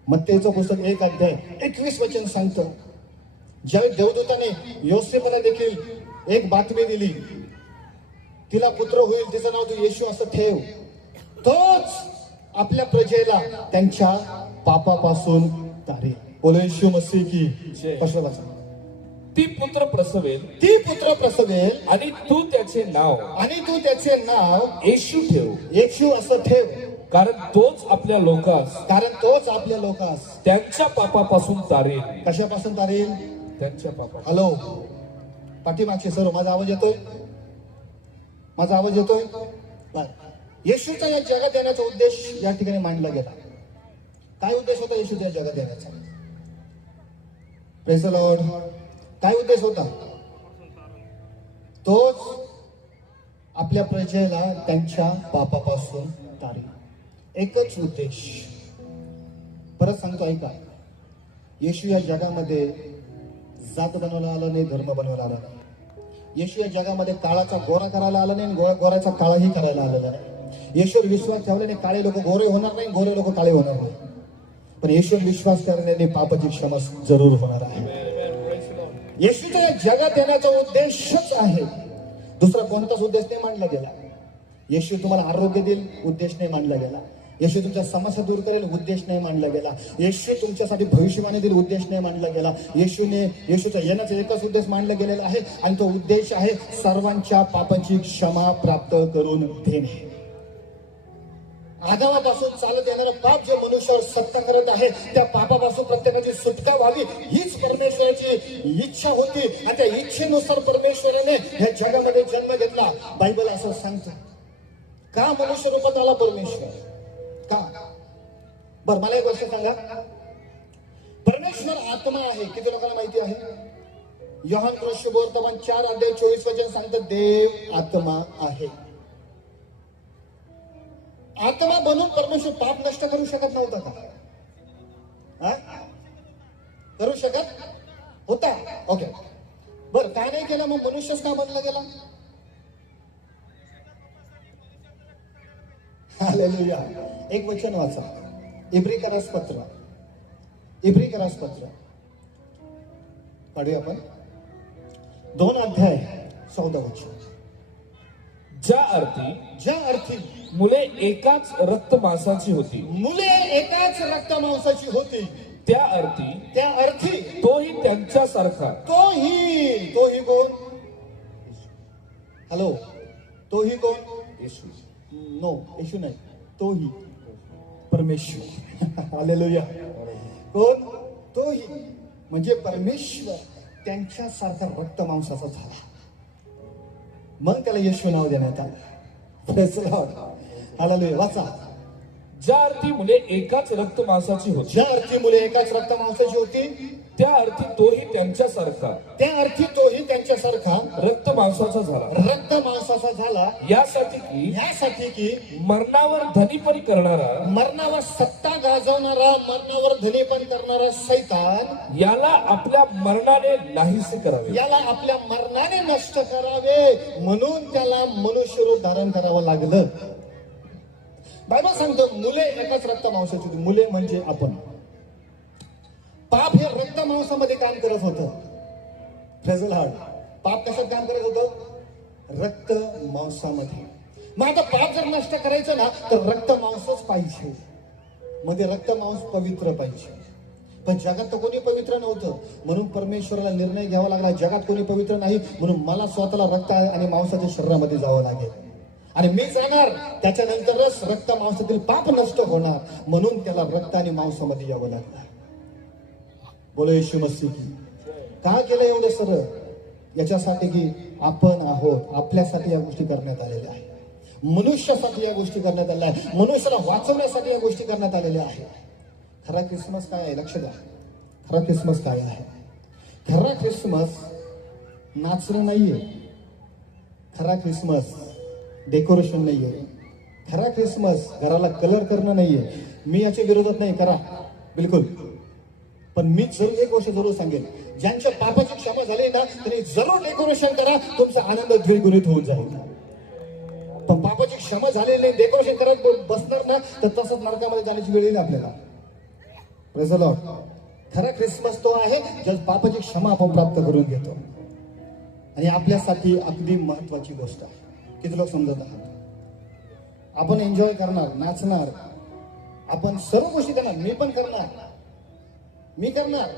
मत्तेचं पुस्तक 1 अध्याय 21 वचन सांगतं, ज्यावेळी देवदूताने योसेफला देखील एक बातमी दिली, तिला पुत्र होईल, तिचं नाव तू येशू असं ठेव. तोच आपल्या प्रजेला त्यांच्या पापापासून तारेल. बोलो येशू मसीह की कसं वाचा. ती पुत्र प्रसवेल, ती पुत्र प्रसवेल आणि तू त्याचे नाव येशू ठेव. येशू असं ठेव. कारण तोच आपल्या लोकांस त्यांच्या पापापासून तारेल. कशापासून तारेल? त्यांच्या पापा. हॅलो, पाठीमागचे सर्व माझा आवाज येतोय? माझा आवाज येतोय? येशूचा या जगात येण्याचा उद्देश या ठिकाणी मांडला गेला. काय उद्देश होता येशूच्या या जगात येण्याचा? Praise the Lord. काय उद्देश होता? तोच आपल्या प्रजेला त्यांच्या पापापासून तारेल. एकच उद्देश. परत सांगतो ऐका, येशू या जगामध्ये जात बनवायला आला नाही, धर्म बनवायला आला नाही. येशू या जगामध्ये काळाचा गोरा करायला आला नाही, गोराचा काळाही करायला आलेला नाही. येशूवर विश्वास ठेवल्याने काळे लोक गोरे होणार नाही, गोरे लोक काळे होणार नाही. पण येशूवर विश्वास करण्याने पापाची क्षमा जरूर होणार आहे. येशूच्या या जगात येण्याचा उद्देशच आहे. दुसरा कोणताच उद्देश नाही मांडला गेला. येशू तुम्हाला आरोग्य देईल, उद्देश नाही मांडला गेला. येशू तुमच्या समस्या दूर करेल, उद्देश नाही मांडला गेला. येशू तुमच्यासाठी भविष्यवाणी देईल, उद्देश नाही मांडला गेला. येशूचा येण्याचा एकच उद्देश मांडला गेलेला आहे आणि तो उद्देश आहे सर्वांच्या पापाची क्षमा प्राप्त करून देणे. आदामापासून चालत येणारं पाप जे मनुष्यावर सत्ता करत आहे, त्या पापापासून प्रत्येकाची सुटका व्हावी हीच परमेश्वराची इच्छा होती आणि त्या इच्छेनुसार परमेश्वराने ह्या जगामध्ये जन्म घेतला. बायबल असं सांगतं. का मनुष्य रूपात आला परमेश्वर? का? बर मला एक गोष्ट सांगा, परमेश्वर आत्मा आहे. किती लोकांना माहिती आहे? योहान शुभवर्तमान 4 अध्याय 24 वचन सांगतं, देव आत्मा आहे. आत्मा बनून परमेश्वर पाप नष्ट करू शकत नव्हता का? करू शकत होता. ओके, बर काय नाही केलं मग मनुष्यच का बनला गेला? हालेलुया. एक वचन वाचा, इब्रिकरास पत्र पाडूया आपण. 2 अध्याय 14 वचन. ज्या अर्थी मुले एकाच रक्त मांसाची होती, त्या अर्थी तोही त्यांच्यासारखा. तोही कोण? हॅलो, तोही कोण? येशू. नो, येशू नाही, तोही परमेश्वर. हालेलुया. कोण? तोही म्हणजे परमेश्वर त्यांच्यासारखा रक्त मांसाचा झाला. मग त्याला येशू नाव देण्यात आलं. Praise the Lord. हालेलुया. वाचा ज्या अर्थी मुले एकाच रक्त मांसाची होती, ज्या अर्थी मुले एकाच रक्त मांसाची होती, त्या अर्थी तोही त्यांच्यासारखा त्या अर्थी तोही त्यांच्यासारखा रक्त मांसाचा झाला, रक्त मांसाचा झाला, यासाठी की की मरणावर धनीपण करणारा, मरणावर सत्ता गाजवणारा, मरणावर धनीपण करणारा सैतान याला आपल्या मरणाने नाहीसे करावे, याला आपल्या मरणाने नष्ट करावे, म्हणून त्याला मनुष्य रूप धारण करावं लागलं. बायबल सांगतो मुले एकाच रक्त मांसाची होती. मुले म्हणजे आपण. पाप हे रक्त मांसामध्ये काम करत होतं. Praise the Lord. पाप कशात काम करत होतं? रक्त मांसामध्ये. मग आता पाप जर नष्ट करायचं ना तर रक्त मांसच पाहिजे. मध्ये रक्त मांस पवित्र पाहिजे. पण जगात तर कोणी पवित्र नव्हतं, म्हणून परमेश्वराला निर्णय घ्यावा लागला, जगात कोणी पवित्र नाही, म्हणून मला स्वतःला रक्त आणि मांसाच्या शरीरामध्ये जावं लागेल आणि मी जाणार, त्याच्यानंतरच रक्त मांसातील पाप नष्ट होणार, म्हणून त्याला रक्त आणि मांसामध्ये यावं लागलं. बोलो येशू मसीह की. का केलं एवढं सरळ? याच्यासाठी की आपण आहोत, आपल्यासाठी या गोष्टी करण्यात आलेल्या आहेत, मनुष्यासाठी या गोष्टी करण्यात आलेल्या आहेत, मनुष्याला वाचवण्यासाठी या गोष्टी करण्यात आलेल्या आहेत. खरा ख्रिसमस काय आहे? लक्ष द्या. खरा ख्रिसमस काय आहे? खरा ख्रिसमस नाचणं नाहीये. खरा ख्रिसमस डेकोरेशन नाहीये. खरा ख्रिसमस घराला कलर करणं नाहीये. मी याच्या विरोधात नाही, करा बिलकुल. पण मी जरूर एक गोष्ट जरूर सांगेन, ज्यांच्या पापाची क्षमा झाली ना त्यांनी जरूर डेकोरेशन करा, तुमचा आनंद द्विगुणित होऊन जाईल. पण पापाची क्षमा झालेली नाही, डेकोरेशन करत बसणार ना तर तसंच नरकामध्ये जाण्याची वेळ येईल आपल्याला. Praise the Lord. खरा ख्रिसमस तो आहे ज्या पापाची क्षमा आपण प्राप्त करून घेतो. आणि आपल्यासाठी अगदी महत्वाची गोष्ट आहे. किती लोक समजत आहात? आपण एन्जॉय करणार, नाचणार, आपण सर्व गोष्टी करणार. मी पण करणार, मी करणार.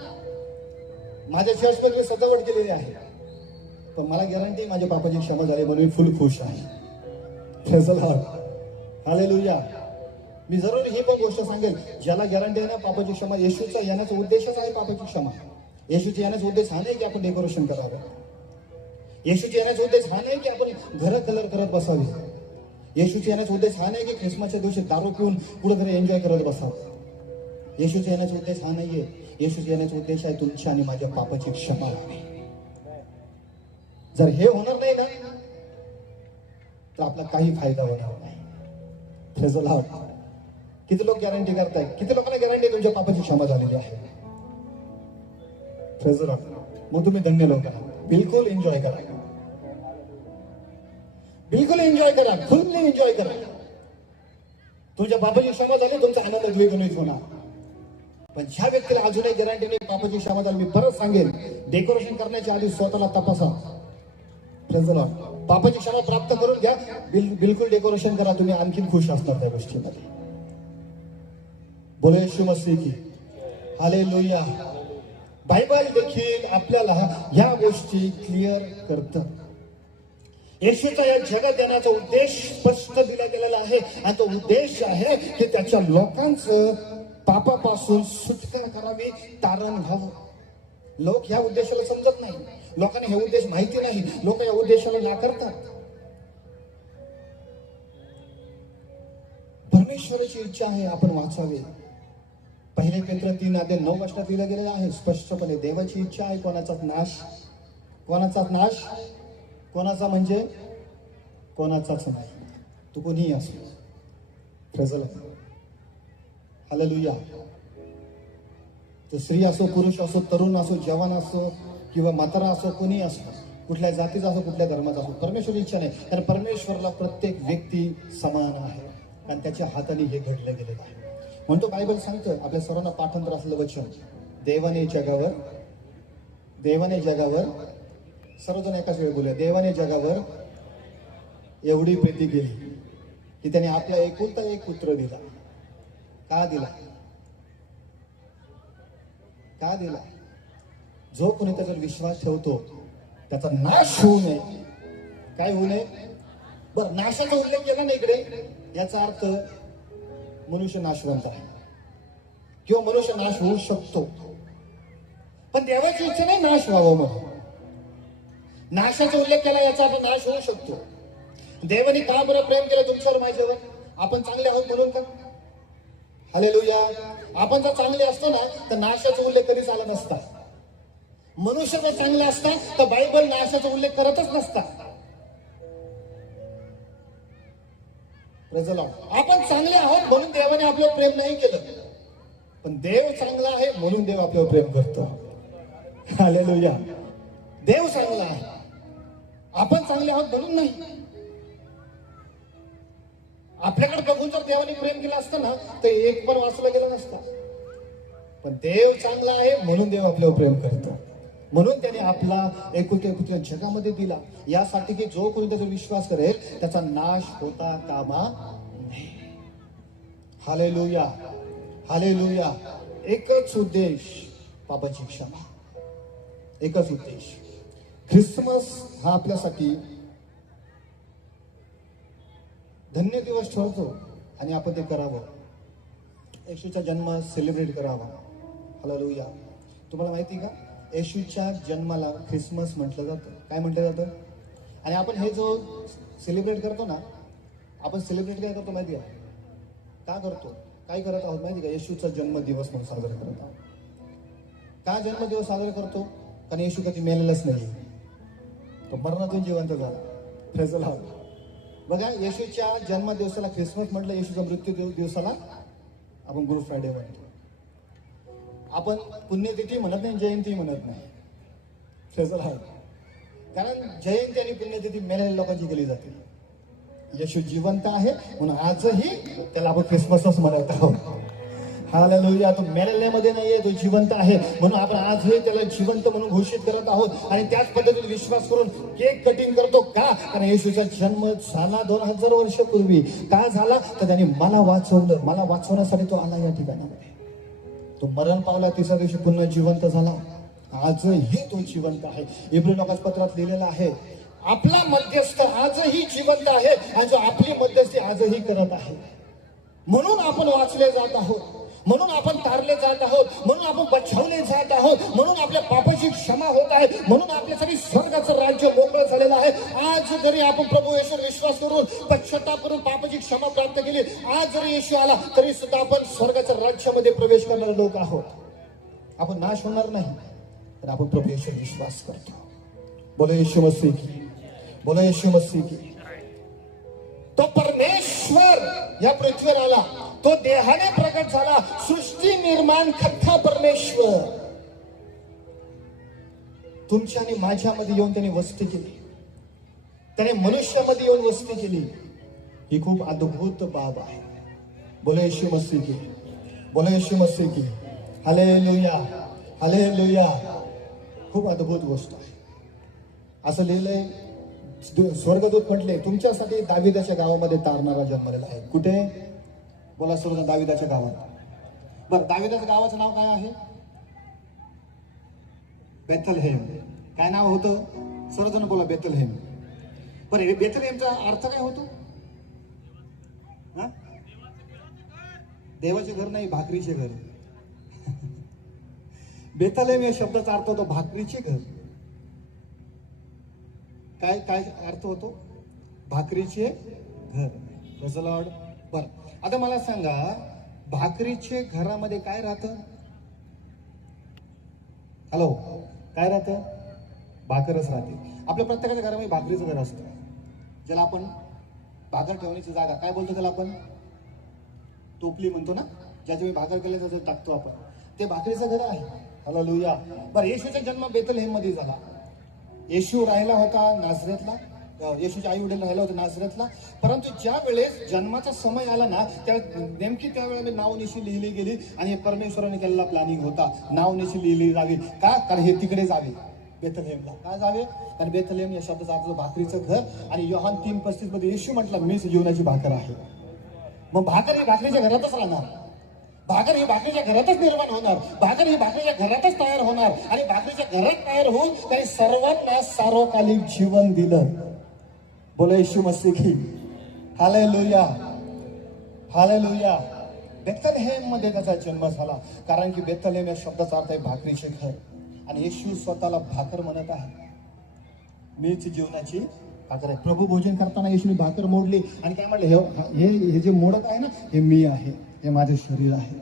माझ्या चर्चमध्ये सजावट केलेली आहे, पण मला गॅरंटी माझ्या पापाची क्षमा झाली म्हणून मी फुल खुश आहे. Praise the Lord. हालेलुया. मी जरूर ही पण गोष्ट सांगेल, ज्याला गॅरंटी आहे ना पापाची क्षमा, येशूचा येण्याचा उद्देशच आहे पापाची क्षमा. येशूच्या येण्याचा उद्देश हा नाही की आपण डेकोरेशन करावं. येशूच्या येण्याचा उद्देश हा नाही की आपण घर कलर करत बसावे. येशूच्या येण्याचा उद्देश हा नाही की ख्रिसमसच्या दिवशी दारू पिऊन कुठेतरी एन्जॉय करत बसावं. येशूच्या येण्याचा उद्देश हा नाहीये. येशूच्या येण्याचा उद्देश आहे तुमच्या आणि माझ्या पापाची क्षमा. जर हे होणार नाही ना तर आपला काही फायदा होणार नाही. Praise the Lord. किती लोक गॅरंटी करताय? किती लोकांना गॅरंटी तुमच्या पापाची क्षमा झालेली आहे? Praise the Lord. मग तुम्ही धन्य लोक आहात. बिलकुल एन्जॉय करा, बिलकुल एन्जॉय करा, फुल्ली एन्जॉय करा. तुमच्या पापाची क्षमा झाली, तुमचा आनंद द्विगुणित होणार. पण ज्या व्यक्तीला अजूनही गॅरंटी नाही पापाची क्षमा झाली, मी परत सांगेन, डेकोरेशन करण्याच्या आधी स्वतःला तपासा. Praise the Lord. पापाची क्षमा प्राप्त करून घ्या, बिलकुल डेकोरेशन करा, तुम्ही आणखीन खुश असणार त्या गोष्टीमध्ये. बोलो येशू मसीह की. हालेलुया. बायबल देखील आपल्याला या गोष्टी क्लिअर करतं. येशूचा या जगात येण्याचा उद्देश स्पष्ट दिला गेलेला आहे आणि तो उद्देश आहे की त्याच्या लोकांचं पापापासून सुटका करावी, तारण घ्यावं. लोक ह्या उद्देशाला समजत नाही, लोकांना हे उद्देश माहिती नाही, लोक या उद्देशाला नाकारतात. परमेश्वराची इच्छा आहे आपण वाचावे. पहिले पेत्र 3:9 लिहिलं गेलेलं आहे स्पष्टपणे. देवाची इच्छा आहे कोणाचाच नाश, कोणाचाच नाश, कोणाचा म्हणजे कोणाचाच नाही. तू कोणीही असो. Praise the Lord. हालेलुया. तो स्त्री असो, पुरुष असो, तरुण असो, जवान असो किंवा म्हातारा असो, कोणी असो, कुठल्या जातीचा असो, कुठल्या धर्माचा असो, परमेश्वराची इच्छा नाही. कारण परमेश्वराला प्रत्येक व्यक्ती समान आहे कारण त्याच्या हाताने हे घडलं गेलेलं आहे. म्हणतो बायबल सांगतं, आपल्या सर्वांना पाठांतर असलेलं वचन, देवाने जगावर सर्वजण एकाच वेळी बोलूया, देवाने जगावर एवढी प्रीती केली की त्याने आपला एकुलता एक पुत्र दिला. का दिला? का दिला? जो कोणी त्याच्यावर विश्वास ठेवतो त्याचा नाश होऊ नये. काय होऊ नये? बरं, नाशाचा उल्लेख केला ना इकडे, याचा अर्थ मनुष्य नाशवंत आहे किंवा मनुष्य नाश होऊ शकतो. पण देवाची इच्छा नाही नाश व्हावं. मग नाशाचा उल्लेख केला याचा अर्थ नाश होऊ शकतो. देवाने का बरं प्रेम केलं तुमच्यावर, माझ्यावर? आपण चांगले आहोत म्हणून का? हालेलुया. आपण जर चांगले असतो ना तर नाशाचा उल्लेख कधीच आला नसता. मनुष्य जर चांगले असता तर बायबल नाशाचा उल्लेख करतच नसता. Praise the Lord. आपण चांगले आहोत म्हणून देवाने आपल्यावर प्रेम नाही केलं, पण देव चांगला आहे म्हणून देव आपल्यावर प्रेम करतो. हालेलुया. देव चांगला आहे, आपण चांगले आहोत म्हणून नाही. आपल्याकडे बघून जर देवाने प्रेम केलं असतं ना तर एक पण वाचला गेला नसता. पण देव चांगला आहे म्हणून देव आपल्यावर प्रेम करतो. म्हणून त्याने आपला एकुलत्या जगामध्ये दिला, यासाठी की जो कोणी त्याचा विश्वास करेल त्याचा नाश होता कामा नये. हालेलुया. हालेलुया. एकच उद्देश, पापाची क्षमा. एकच उद्देश. ख्रिसमस हा आपल्यासाठी धन्य दिवस ठरतो आणि आपण ते करावं. येशूचा जन्म सेलिब्रेट करावा. हालेलुया. तुम्हाला माहिती का, येशूच्या जन्माला ख्रिसमस म्हटलं जातं. काय म्हटलं जातं? आणि आपण हे जो सेलिब्रेट करतो ना, आपण सेलिब्रेट काय करतो माहिती आहे का करतो? काय करत आहोत माहिती का? येशूचा जन्मदिवस म्हणून साजरा करत आहोत. का जन्मदिवस साजरा करतो? कारण येशू कधी मेलेलाच नाही, तो मरणातून जिवंत झाला. Praise the Lord. बघा, येशूच्या जन्मदिवसाला ख्रिसमस म्हटलं, येशूचा मृत्यू दिवसाला आपण गुड फ्रायडे म्हणतो. आपण पुण्यतिथी म्हणत नाही, जयंती म्हणत नाही. Praise the Lord. कारण जयंती आणि पुण्यतिथी मेलेल्या लोकांची केली जाते. येशू जिवंत आहे म्हणून आजही त्याला आपण ख्रिसमसच म्हणत आहोत. हालेलुया. तो मेलेल्यामध्ये नाहीये, तो जिवंत आहे म्हणून आपण आजही त्याला जिवंत म्हणून घोषित करत आहोत. आणि त्याच पद्धतीने विश्वास करून केक कटिंग करतो. का? कारण येशूचा जन्म झाला 2000 वर्षापूर्वी. का झाला? तर त्याने मला वाचवलं. मला वाचवण्यासाठी तो आला या ठिकाणामध्ये. तो मरण पावला, तिसऱ्या दिवशी पुन्हा जिवंत झाला. आजही तो जिवंत आहे. इब्री लोकांच्या पत्रात लिहिलेलं आहे, आपला मध्यस्थ आजही जिवंत आहे आणि जो आपली मध्यस्थी आजही करत आहे. म्हणून आपण वाचले जात आहोत, म्हणून आपण तारले जात आहोत, म्हणून आपण बचावले जात आहोत, म्हणून आपल्या पापाची क्षमा होत आहे, म्हणून आपल्यासाठी स्वर्गाचं राज्य मोकळं झालेलं आहे. आज जरी आपण प्रभू येशूवर विश्वास करून पश्चाताप करून पापाची क्षमा प्राप्त केली, आज जरी येशू आला तरी सुद्धा आपण स्वर्गाच्या राज्यामध्ये प्रवेश करणारे लोक आहोत. आपण नाश होणार नाही, तर आपण प्रभू येशूवर विश्वास करतो. बोलो येशू मसीह की, बोलो येशू मसीह की. तो परमेश्वर या पृथ्वीवर आला, तो देहाने प्रकट झाला, सृष्टी निर्माण करता परमेश्वर तुमच्या आणि माझ्यामध्ये येऊन त्याने वस्ती केली. त्याने मनुष्यामध्ये येऊन वस्ती केली. ही खूप अद्भुत बाब आहे. बोलो येशू मसीह की, बोलो येशू मसीह की. हालेलुया. हालेलुया. खूप अद्भुत गोष्ट आहे. असं लिहिलंय, स्वर्गदूत म्हटले तुमच्यासाठी दाविदाच्या गावामध्ये तारणारा जन्मलेला आहे. कुठे? बोला सर्वजण, दाविदाच्या गावात. बरं, दाविदाच्या गावाचं नाव काय आहे? बेथलहेम. काय नाव होतं? सर्वजण बोला, बेथलहेम. बरं, बेथलहेमचा अर्थ काय होतो? देवाचे घर नाही, भाकरीचे घर. बेथलहेम या शब्दाचा अर्थ होतो भाकरीचे घर. काय काय अर्थ होतो? भाकरीचे घर. Praise the Lord. बर, आता मला सांगा, भाकरीचे घरामध्ये काय राहतं? हॅलो, काय राहतं? भाकरच राहते. आपल्या प्रत्येकाच्या घरामध्ये भाकरीचं घर असतं, ज्याला आपण भाकर ठेवण्याची जागा काय बोलतो? त्याला आपण टोपली म्हणतो ना, ज्याच्यामध्ये भाकर केल्या त्याचं टाकतो आपण, ते भाकरीचं घर आहे. हालेलुया. बरं, येशूचा जन्म बेथलहेम मध्ये झाला. येशू राहिला होता नाझरेतला, येशूचे आई वडील राहिला होते नाझरेतला. परंतु ज्या वेळेस जन्माचा समय आला ना, त्या नेमकी त्यावेळेला नावनिशी लिहिली गेली आणि परमेश्वराने केलेला प्लॅनिंग होता, नावनिशी लिहिली जावी. का? कारण हे तिकडे जावे, बेथलहेमला. काय जावे? कारण बेथलहेम या शब्दाचा अर्थ भाकरीचं घर. आणि योहान 3:35 मध्ये येशू म्हटलं, मीच जीवनाची भाकर आहे. मग भाकर ही भाकरीच्या घरातच राहणार, भाकर ही भाकरीच्या घरातच निर्माण होणार, भाकर ही भाकरीच्या घरातच तयार होणार. आणि भाकरीच्या घरात तयार होऊन त्यांनी सर्वांना सार्वकालिक जीवन दिलं. बोला येशू मसीह की. हालेलुया. हालेलुया. बेथलहेम मध्ये त्याचा जन्म झाला, कारण की बेथलहेम या शब्दाचा अर्थ आहे भाकरीचे घर. आणि येशू स्वतःला भाकर म्हणत आहे, मीच जीवनाची भाकर आहे. प्रभू भोजन करताना येशूने भाकर मोडली आणि काय म्हटलं? हे जे मोडत आहे ना, हे मी आहे. हे माझे शरीर आहे.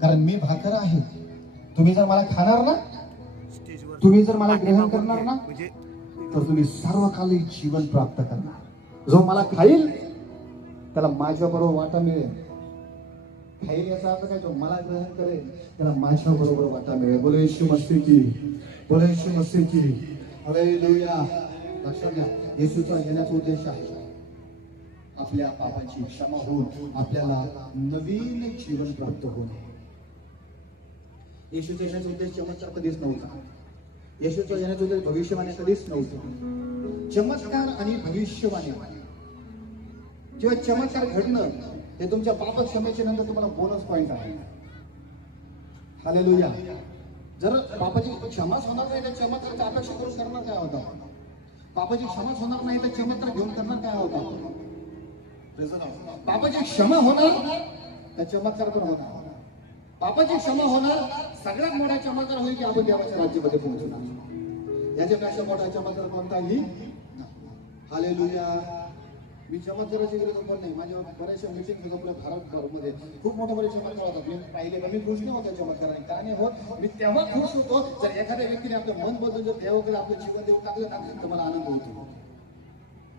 कारण मी भाकर आहे. तुम्ही जर मला खाणार ना, तुम्ही जर मला ग्रहण करणार ना, तर तुम्ही सर्वकालीन जीवन प्राप्त करणार. जो मला खाईल त्याला माझ्या बरोबर वाटा मिळेल. खाईल याचा अर्थ काय, जो मला ग्रहण करेल त्याला माझ्या बरोबर वाटा मिळेल. बोलो येशू मसीह की, बोलो येशू मसीह की. हालेलुया. लक्षात घ्या, येशूचा येण्याचा उद्देश आहे आपल्या पापाची क्षमा होऊन आपल्याला नवीन जीवन प्राप्त होणे. येशूचा येण्याचा उद्देश चमत्कार कधीच नव्हता. येशूचा येण्याचा उद्देश भविष्यवाणी कधीच नव्हतं. चमत्कार आणि भविष्यवाणी किंवा चमत्कार घडणं हे तुमच्या पाप क्षमेच्या नंतर तुम्हाला बोनस पॉइंट आहे. हालेलुया. जर पापाची क्षमाच होणार नाही तर चमत्काराची अपेक्षा करून करणार काय होता? पापाची क्षमाच होणार नाही तर चमत्कार घेऊन करणार काय होता? पापाची क्षमा होणार तर चमत्कार पण होणार. पापाची क्षमा होणार, सगळ्यात मोठा चमत्कार होईल की आपण देवाच्या राज्यामध्ये पोहोचणार. याच्यापेक्षा मोठा चमत्कार कोणताही. हालेलुया. मी चमत्काराची गरज पण नाही. माझ्या बऱ्याचशा मीटिंग आपल्या भारतभरमध्ये खूप मोठे मोठे चमत्कार होतात. मी पाहिले मी खुश नाही होत्या चमत्काराने. का नाही होत? मी तेव्हा खुश होतो जर एखाद्या व्यक्तीने आपलं मन बदलून जर देवाकडे आपलं जीवन देऊन टाकलं ना तर मला आनंद होतो.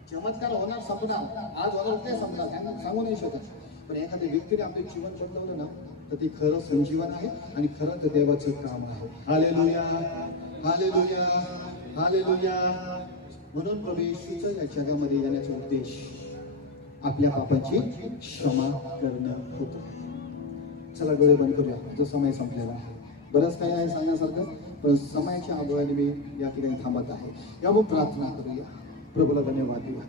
चमत्कार होणार, संपणार, आज होणार ते संपणार, सांगू नाही शकत. पण एखाद्या व्यक्तीने आपलं जीवन बदलवलं ना तर ते खरं संजीवन आहे आणि खरं तर देवाचं काम आहे. Hallelujah, hallelujah, hallelujah. म्हणून प्रभू येशूचा या जगामध्ये येण्याचा उद्देश आपल्या पापाची क्षमा करणं होतं. चला डोळे बंद करूया, जो समय संपलेला आहे. बरंच काही आहे सांगण्यासारखं, पण समयाच्या अभावाने मी या ठिकाणी थांबत आहे. यावर प्रार्थना करूया, प्रभूला धन्यवाद देऊया.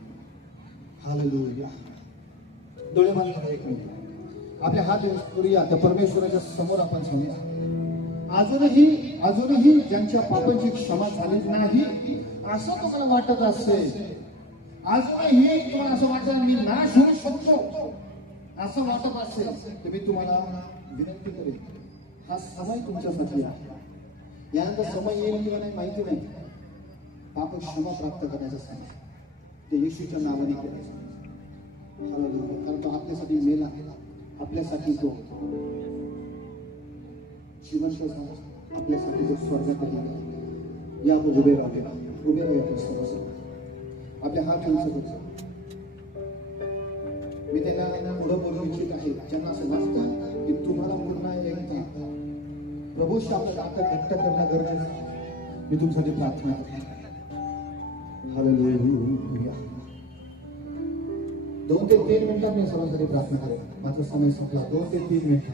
हालेलुया. डोळे बंद करूया एक मिनिट. आपल्या हात करूया त्या परमेश्वराच्या समोर आपण सांगूया. अजूनही ज्यांच्या पापाची क्षमा झाली नाही असं तुम्हाला वाटत असेल, अजूनही तुम्हाला असं वाटत मी नाश होऊ शकतो असं वाटत असेल तर मी तुम्हाला विनंती करेन, हा समय तुमच्यासाठी आहे. यानंतर समय येईल किंवा नाही माहिती नाही. पाप क्षमा प्राप्त करण्याचा समय ते येशूच्या नावाने करायचं. कारण तो आपल्यासाठी मेला, आपल्यासाठी तो जिवंत झाला, आपल्यासाठी तो स्वर्गात गेला. या उभे राहूया, उभे राहूया सर्व. आपल्या हात उंच करतो. मी त्यांना पुढं बोलू इच्छित आहे ज्यांना असं वाटतं की तुम्हाला पुन्हा एकदा प्रभूशी आपलं नातं घट्ट करणं गरजेचं आहे. मी तुमच्यासाठी प्रार्थना करतो. हालेलुया. 2 ते 3 मिनिटात मी सर्वांसाठी प्रार्थना करेन. माझा समय संपला. 2 ते 3 मिनिट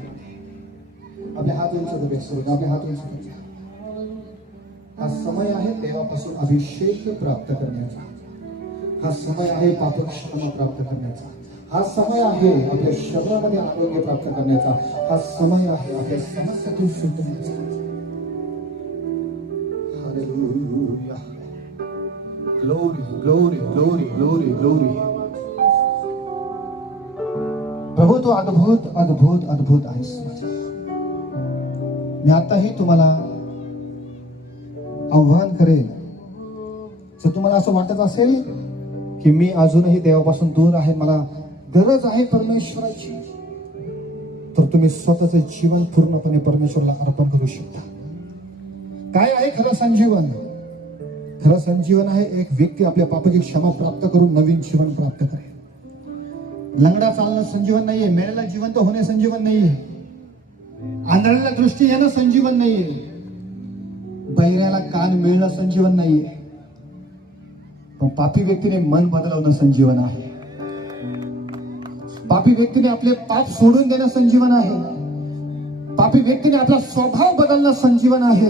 आपले हात उंच करूया. आपले हात उंच करूया. हा समय आहे देवापासून अभिषेक प्राप्त करण्याचा. हा समय आहे पाप क्षमा प्राप्त करण्याचा. हा समय आहे आपल्या शरीरामध्ये आरोग्य प्राप्त करण्याचा. हा समय आहे आपल्या समस्यातून सुटण्याचा. Hallelujah. Glory, glory, glory, glory, glory. प्रभू तो अद्भुत अद्भुत अद्भुत आहेस. मी आताही तुम्हाला आव्हान करेन, जर तुम्हाला असं वाटत असेल की मी अजूनही देवापासून दूर आहे, मला गरज आहे परमेश्वराची, तर तुम्ही स्वतःचं जीवन पूर्णपणे परमेश्वराला अर्पण करू शकता. काय आहे खरं संजीवन? खरं संजीवन आहे एक व्यक्ती आपल्या पापाची क्षमा प्राप्त करून नवीन जीवन प्राप्त करेल. लंगडा चालणं संजीवन नाहीये, मेलेला जिवंत होणे संजीवन नाहीये, आंधळ्याला दृष्टी येणं संजीवन नाहीये, बहिऱ्याला कान मिळणं संजीवन नाहीये. पण पापी व्यक्तीने मन बदलवणं संजीवन आहे. पापी व्यक्तीने आपले पाप सोडून देणं संजीवन आहे. पापी व्यक्तीने आपला स्वभाव बदलणं संजीवन आहे.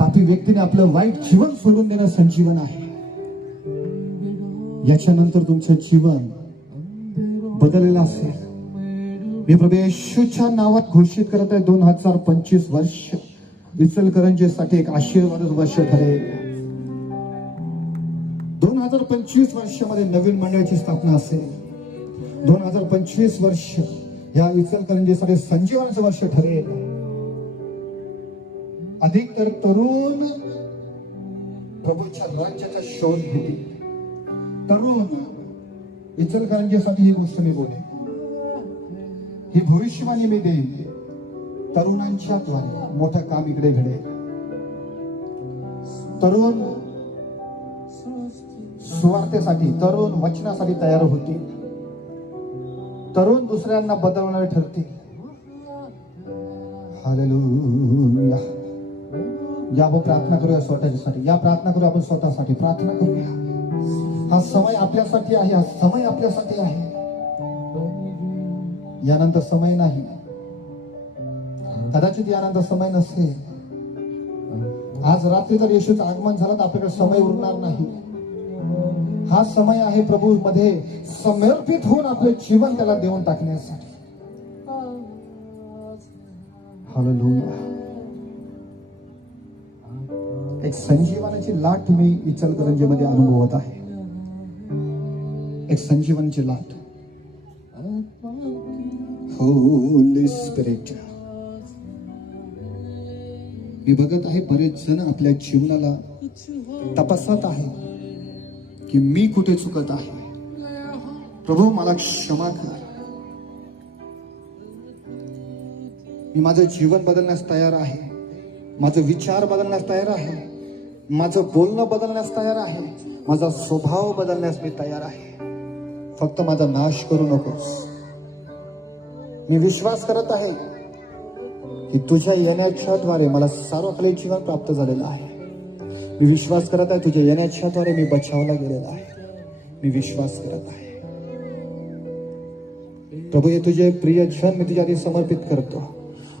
पापी व्यक्तीने आपलं वाईट जीवन सोडून देणं संजीवन आहे. याच्यानंतर तुमचं जीवन बदललेलं असेल. मी प्रभू येशूच्या नावात घोषित करत आहे 2025 वर्ष इचलकरंजीसाठी एक आशीर्वाद वर्ष ठरेल. 2025 वर्षामध्ये नवीन मंडळाची स्थापना असेल. 2025 वर्ष या इचलकरंजीसाठी संजीवनाचं वर्ष ठरेल. अधिक तर तरुण प्रभूच्या राज्याचा शोध घेतील. तरुण इचलकरंजीसाठी ही गोष्ट मी बोले. ही भविष्यवाणी मी देईन. तरुणांच्या द्वारे मोठं काम इकडे घडेल. तरुण सुवार्तेसाठी, तरुण वचनासाठी तयार होतील. तरुण दुसऱ्यांना बदलणारे ठरतील. हालेलुया. या आपण प्रार्थना करूया स्वतःच्यासाठी. या प्रार्थना करूया आपण स्वतःसाठी. प्रार्थना करूया. हा समय आपल्यासाठी आहे. हा समय आपल्यासाठी आहे. यानंतर समय नाही. कदाचित यानंतर समय नसेल. आज रात्री जर येशूचं आगमन झालं तर आपल्याकडे समय उरणार नाही. हा समय आहे प्रभू मध्ये समर्पित होऊन आपले जीवन त्याला देऊन टाकण्यासाठी. हालेलुया. एक संजीवनाची लाट तुम्ही इचलकरंजीमध्ये अनुभवत आहे. एक संजीवनाची लाट. Holy spirit. मी बघत आहे बरेच जण आपल्या जीवनाला तपासत आहे की मी कुठे चुकत आहे. प्रभू मला क्षमा कर. मी माझं जीवन बदलण्यास तयार आहे. माझं विचार बदलण्यास तयार आहे. माझं बोलणं बदलण्यास तयार आहे. माझा स्वभाव बदलण्यास मी तयार आहे. फक्त माझा नाश करू नकोस. मी विश्वास करत आहे की तुझ्या येण्याच्या द्वारे मला सार्वकालिक जीवन प्राप्त झालेलं आहे. मी विश्वास करत आहे तुझ्या येण्याच्या द्वारे मी बचावला गेलेला आहे. मी विश्वास करत आहे. प्रभू हे तुझे प्रिय जन मी तुझ्या आधी समर्पित करतो.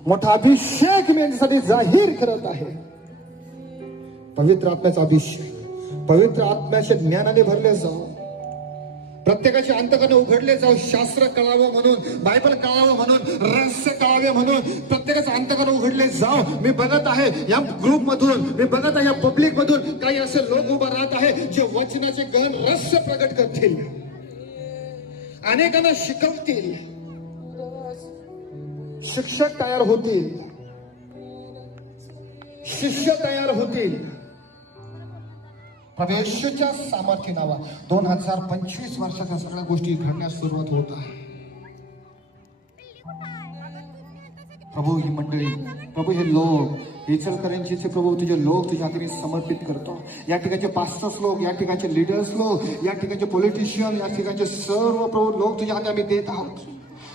मोठा अभिषेक मी यांच्यासाठी जाहीर करत आहे. पवित्र आत्म्याचा अभिषेक. पवित्र आत्म्याच्या ज्ञानाने भरले जाऊ. प्रत्येकाचे अंतकरण उघडले जाऊ. शास्त्र कळावं म्हणून, बायबल कळावं म्हणून, रहस्य कळावे म्हणून प्रत्येकाचं अंतकरण उघडले जाऊ. मी बघत आहे या ग्रुप मधून, मी बघत आहे या पब्लिक मधून काही असे लोक उभा राहत आहे जे वचनाचे गहन रहस्य प्रकट करतील. अनेकांना शिकवतील. शिक्षक तयार होतील. शिष्य तयार होतील. प्रवेशाच्या सामर्थ्य नावा 2025 वर्षाच्या सगळ्या गोष्टी घडण्यास सुरुवात होत आहे. प्रभू ही मंडळी, प्रभू हे लोक इचलकरंजीचे प्रभू तुझे लोक तुझ्या हाताने समर्पित करतो. या ठिकाणचे पास्टर्स लोक, या ठिकाणचे लीडर्स लोक, या ठिकाणचे पॉलिटिशियन, या ठिकाणचे सर्व प्रभू लोक तुझ्या हाती आम्ही देत आहोत.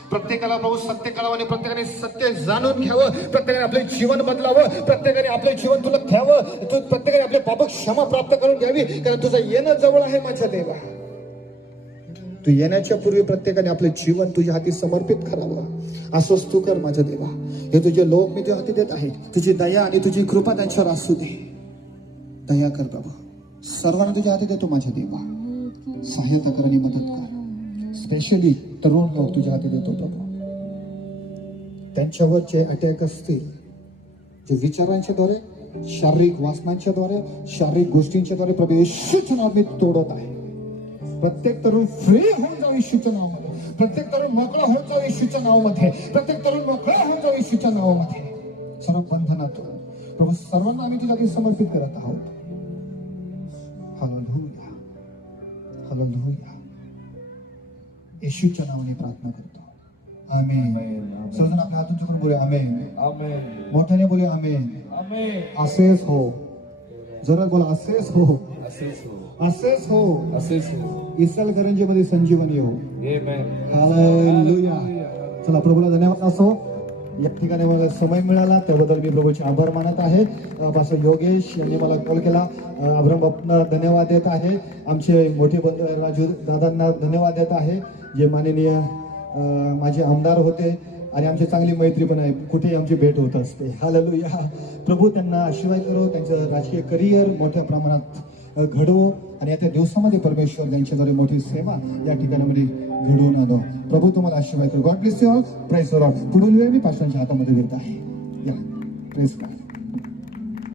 प्रत्येकाला प्रभू सत्य कळावं आणि प्रत्येकाने सत्य जाणून घ्यावं. प्रत्येकाने आपले जीवन बदलावं. प्रत्येकाने आपले जीवन तुला घ्यावं. प्रत्येकाने आपले पाप क्षमा प्राप्त करून घ्यावी. कारण तुझं येणं जवळ आहे माझ्या देवा. तू येण्याच्या पूर्वी प्रत्येकाने आपले जीवन तुझ्या हाती समर्पित करावं. असंच तू कर माझ्या देवा. हे तुझे लोक मी तुझ्या हाती देत आहे. तुझी दया आणि तुझी कृपा त्यांच्यावर असू दे. दया कर बाबा. सर्वांना तुझ्या हाती देतो माझ्या देवा. सहाय्यता कर आणि मदत कर. स्पेशली तरुण लोक तुझ्या हाती देतो बाबा. त्यांच्यावर जे अटॅक असतील, जे विचारांच्या द्वारे, शारीरिक वासनांच्या द्वारे, शारीरिक गोष्टींच्या द्वारे प्रभू येशूच्या नावात मी तोडत आहे. प्रत्येक तरुण फ्री होऊन जाऊ येशूच्या नावामध्ये. प्रत्येक तरुण मोकळा होऊन जाऊ येशूच्या नावामध्ये. प्रत्येक तरुण मोकळा होऊन जाऊ येशूच्या नावामध्ये. सर्व बंधनातून प्रभू सर्वांना आम्ही तुझ्या हाती समर्पित करत आहोत. हालेलुया. हालेलुया. येशूच्या नावाने प्रार्थना करतो. आमेन. सर्वजण आपल्या हातून चुकून बोलूया आमेन. आमेन. मोठ्याने बोलूया आमेन. आमेन. असेच हो. जरा बोला असेच हो. असेच हो. असेच हो. असेच हो. इचलकरंजीमध्ये संजीवनी हो. आमेन. हालेलुया. चला प्रभूला धन्यवाद असो. या ठिकाणी मला समय मिळाला त्याबद्दल मी प्रभूचे आभार मानत आहे. पास्टर योगेश यांनी मला कॉल केला. अब्राम बाप्पांना धन्यवाद देत आहे. आमचे मोठे बंधू राजू दादांना धन्यवाद देत आहे जे माननीय माझे आमदार होते आणि आमची चांगली मैत्री पण आहे. कुठेही आमची भेट होत असते. हालेलुया. प्रभू त्यांना आशीर्वाद करो. त्यांचं राजकीय करिअर मोठ्या प्रमाणात घडवो आणि येत्या दिवसामध्ये परमेश्वर त्यांच्याद्वारे मोठी सेवा या ठिकाणामध्ये घडवून आणो. प्रभू तुम्हाला आशीर्वाद करो. God bless you all. Praise the Lord. पुढील वेळ मी पास्टरांच्या हातामध्ये देत आहे. या प्रेज गॉड.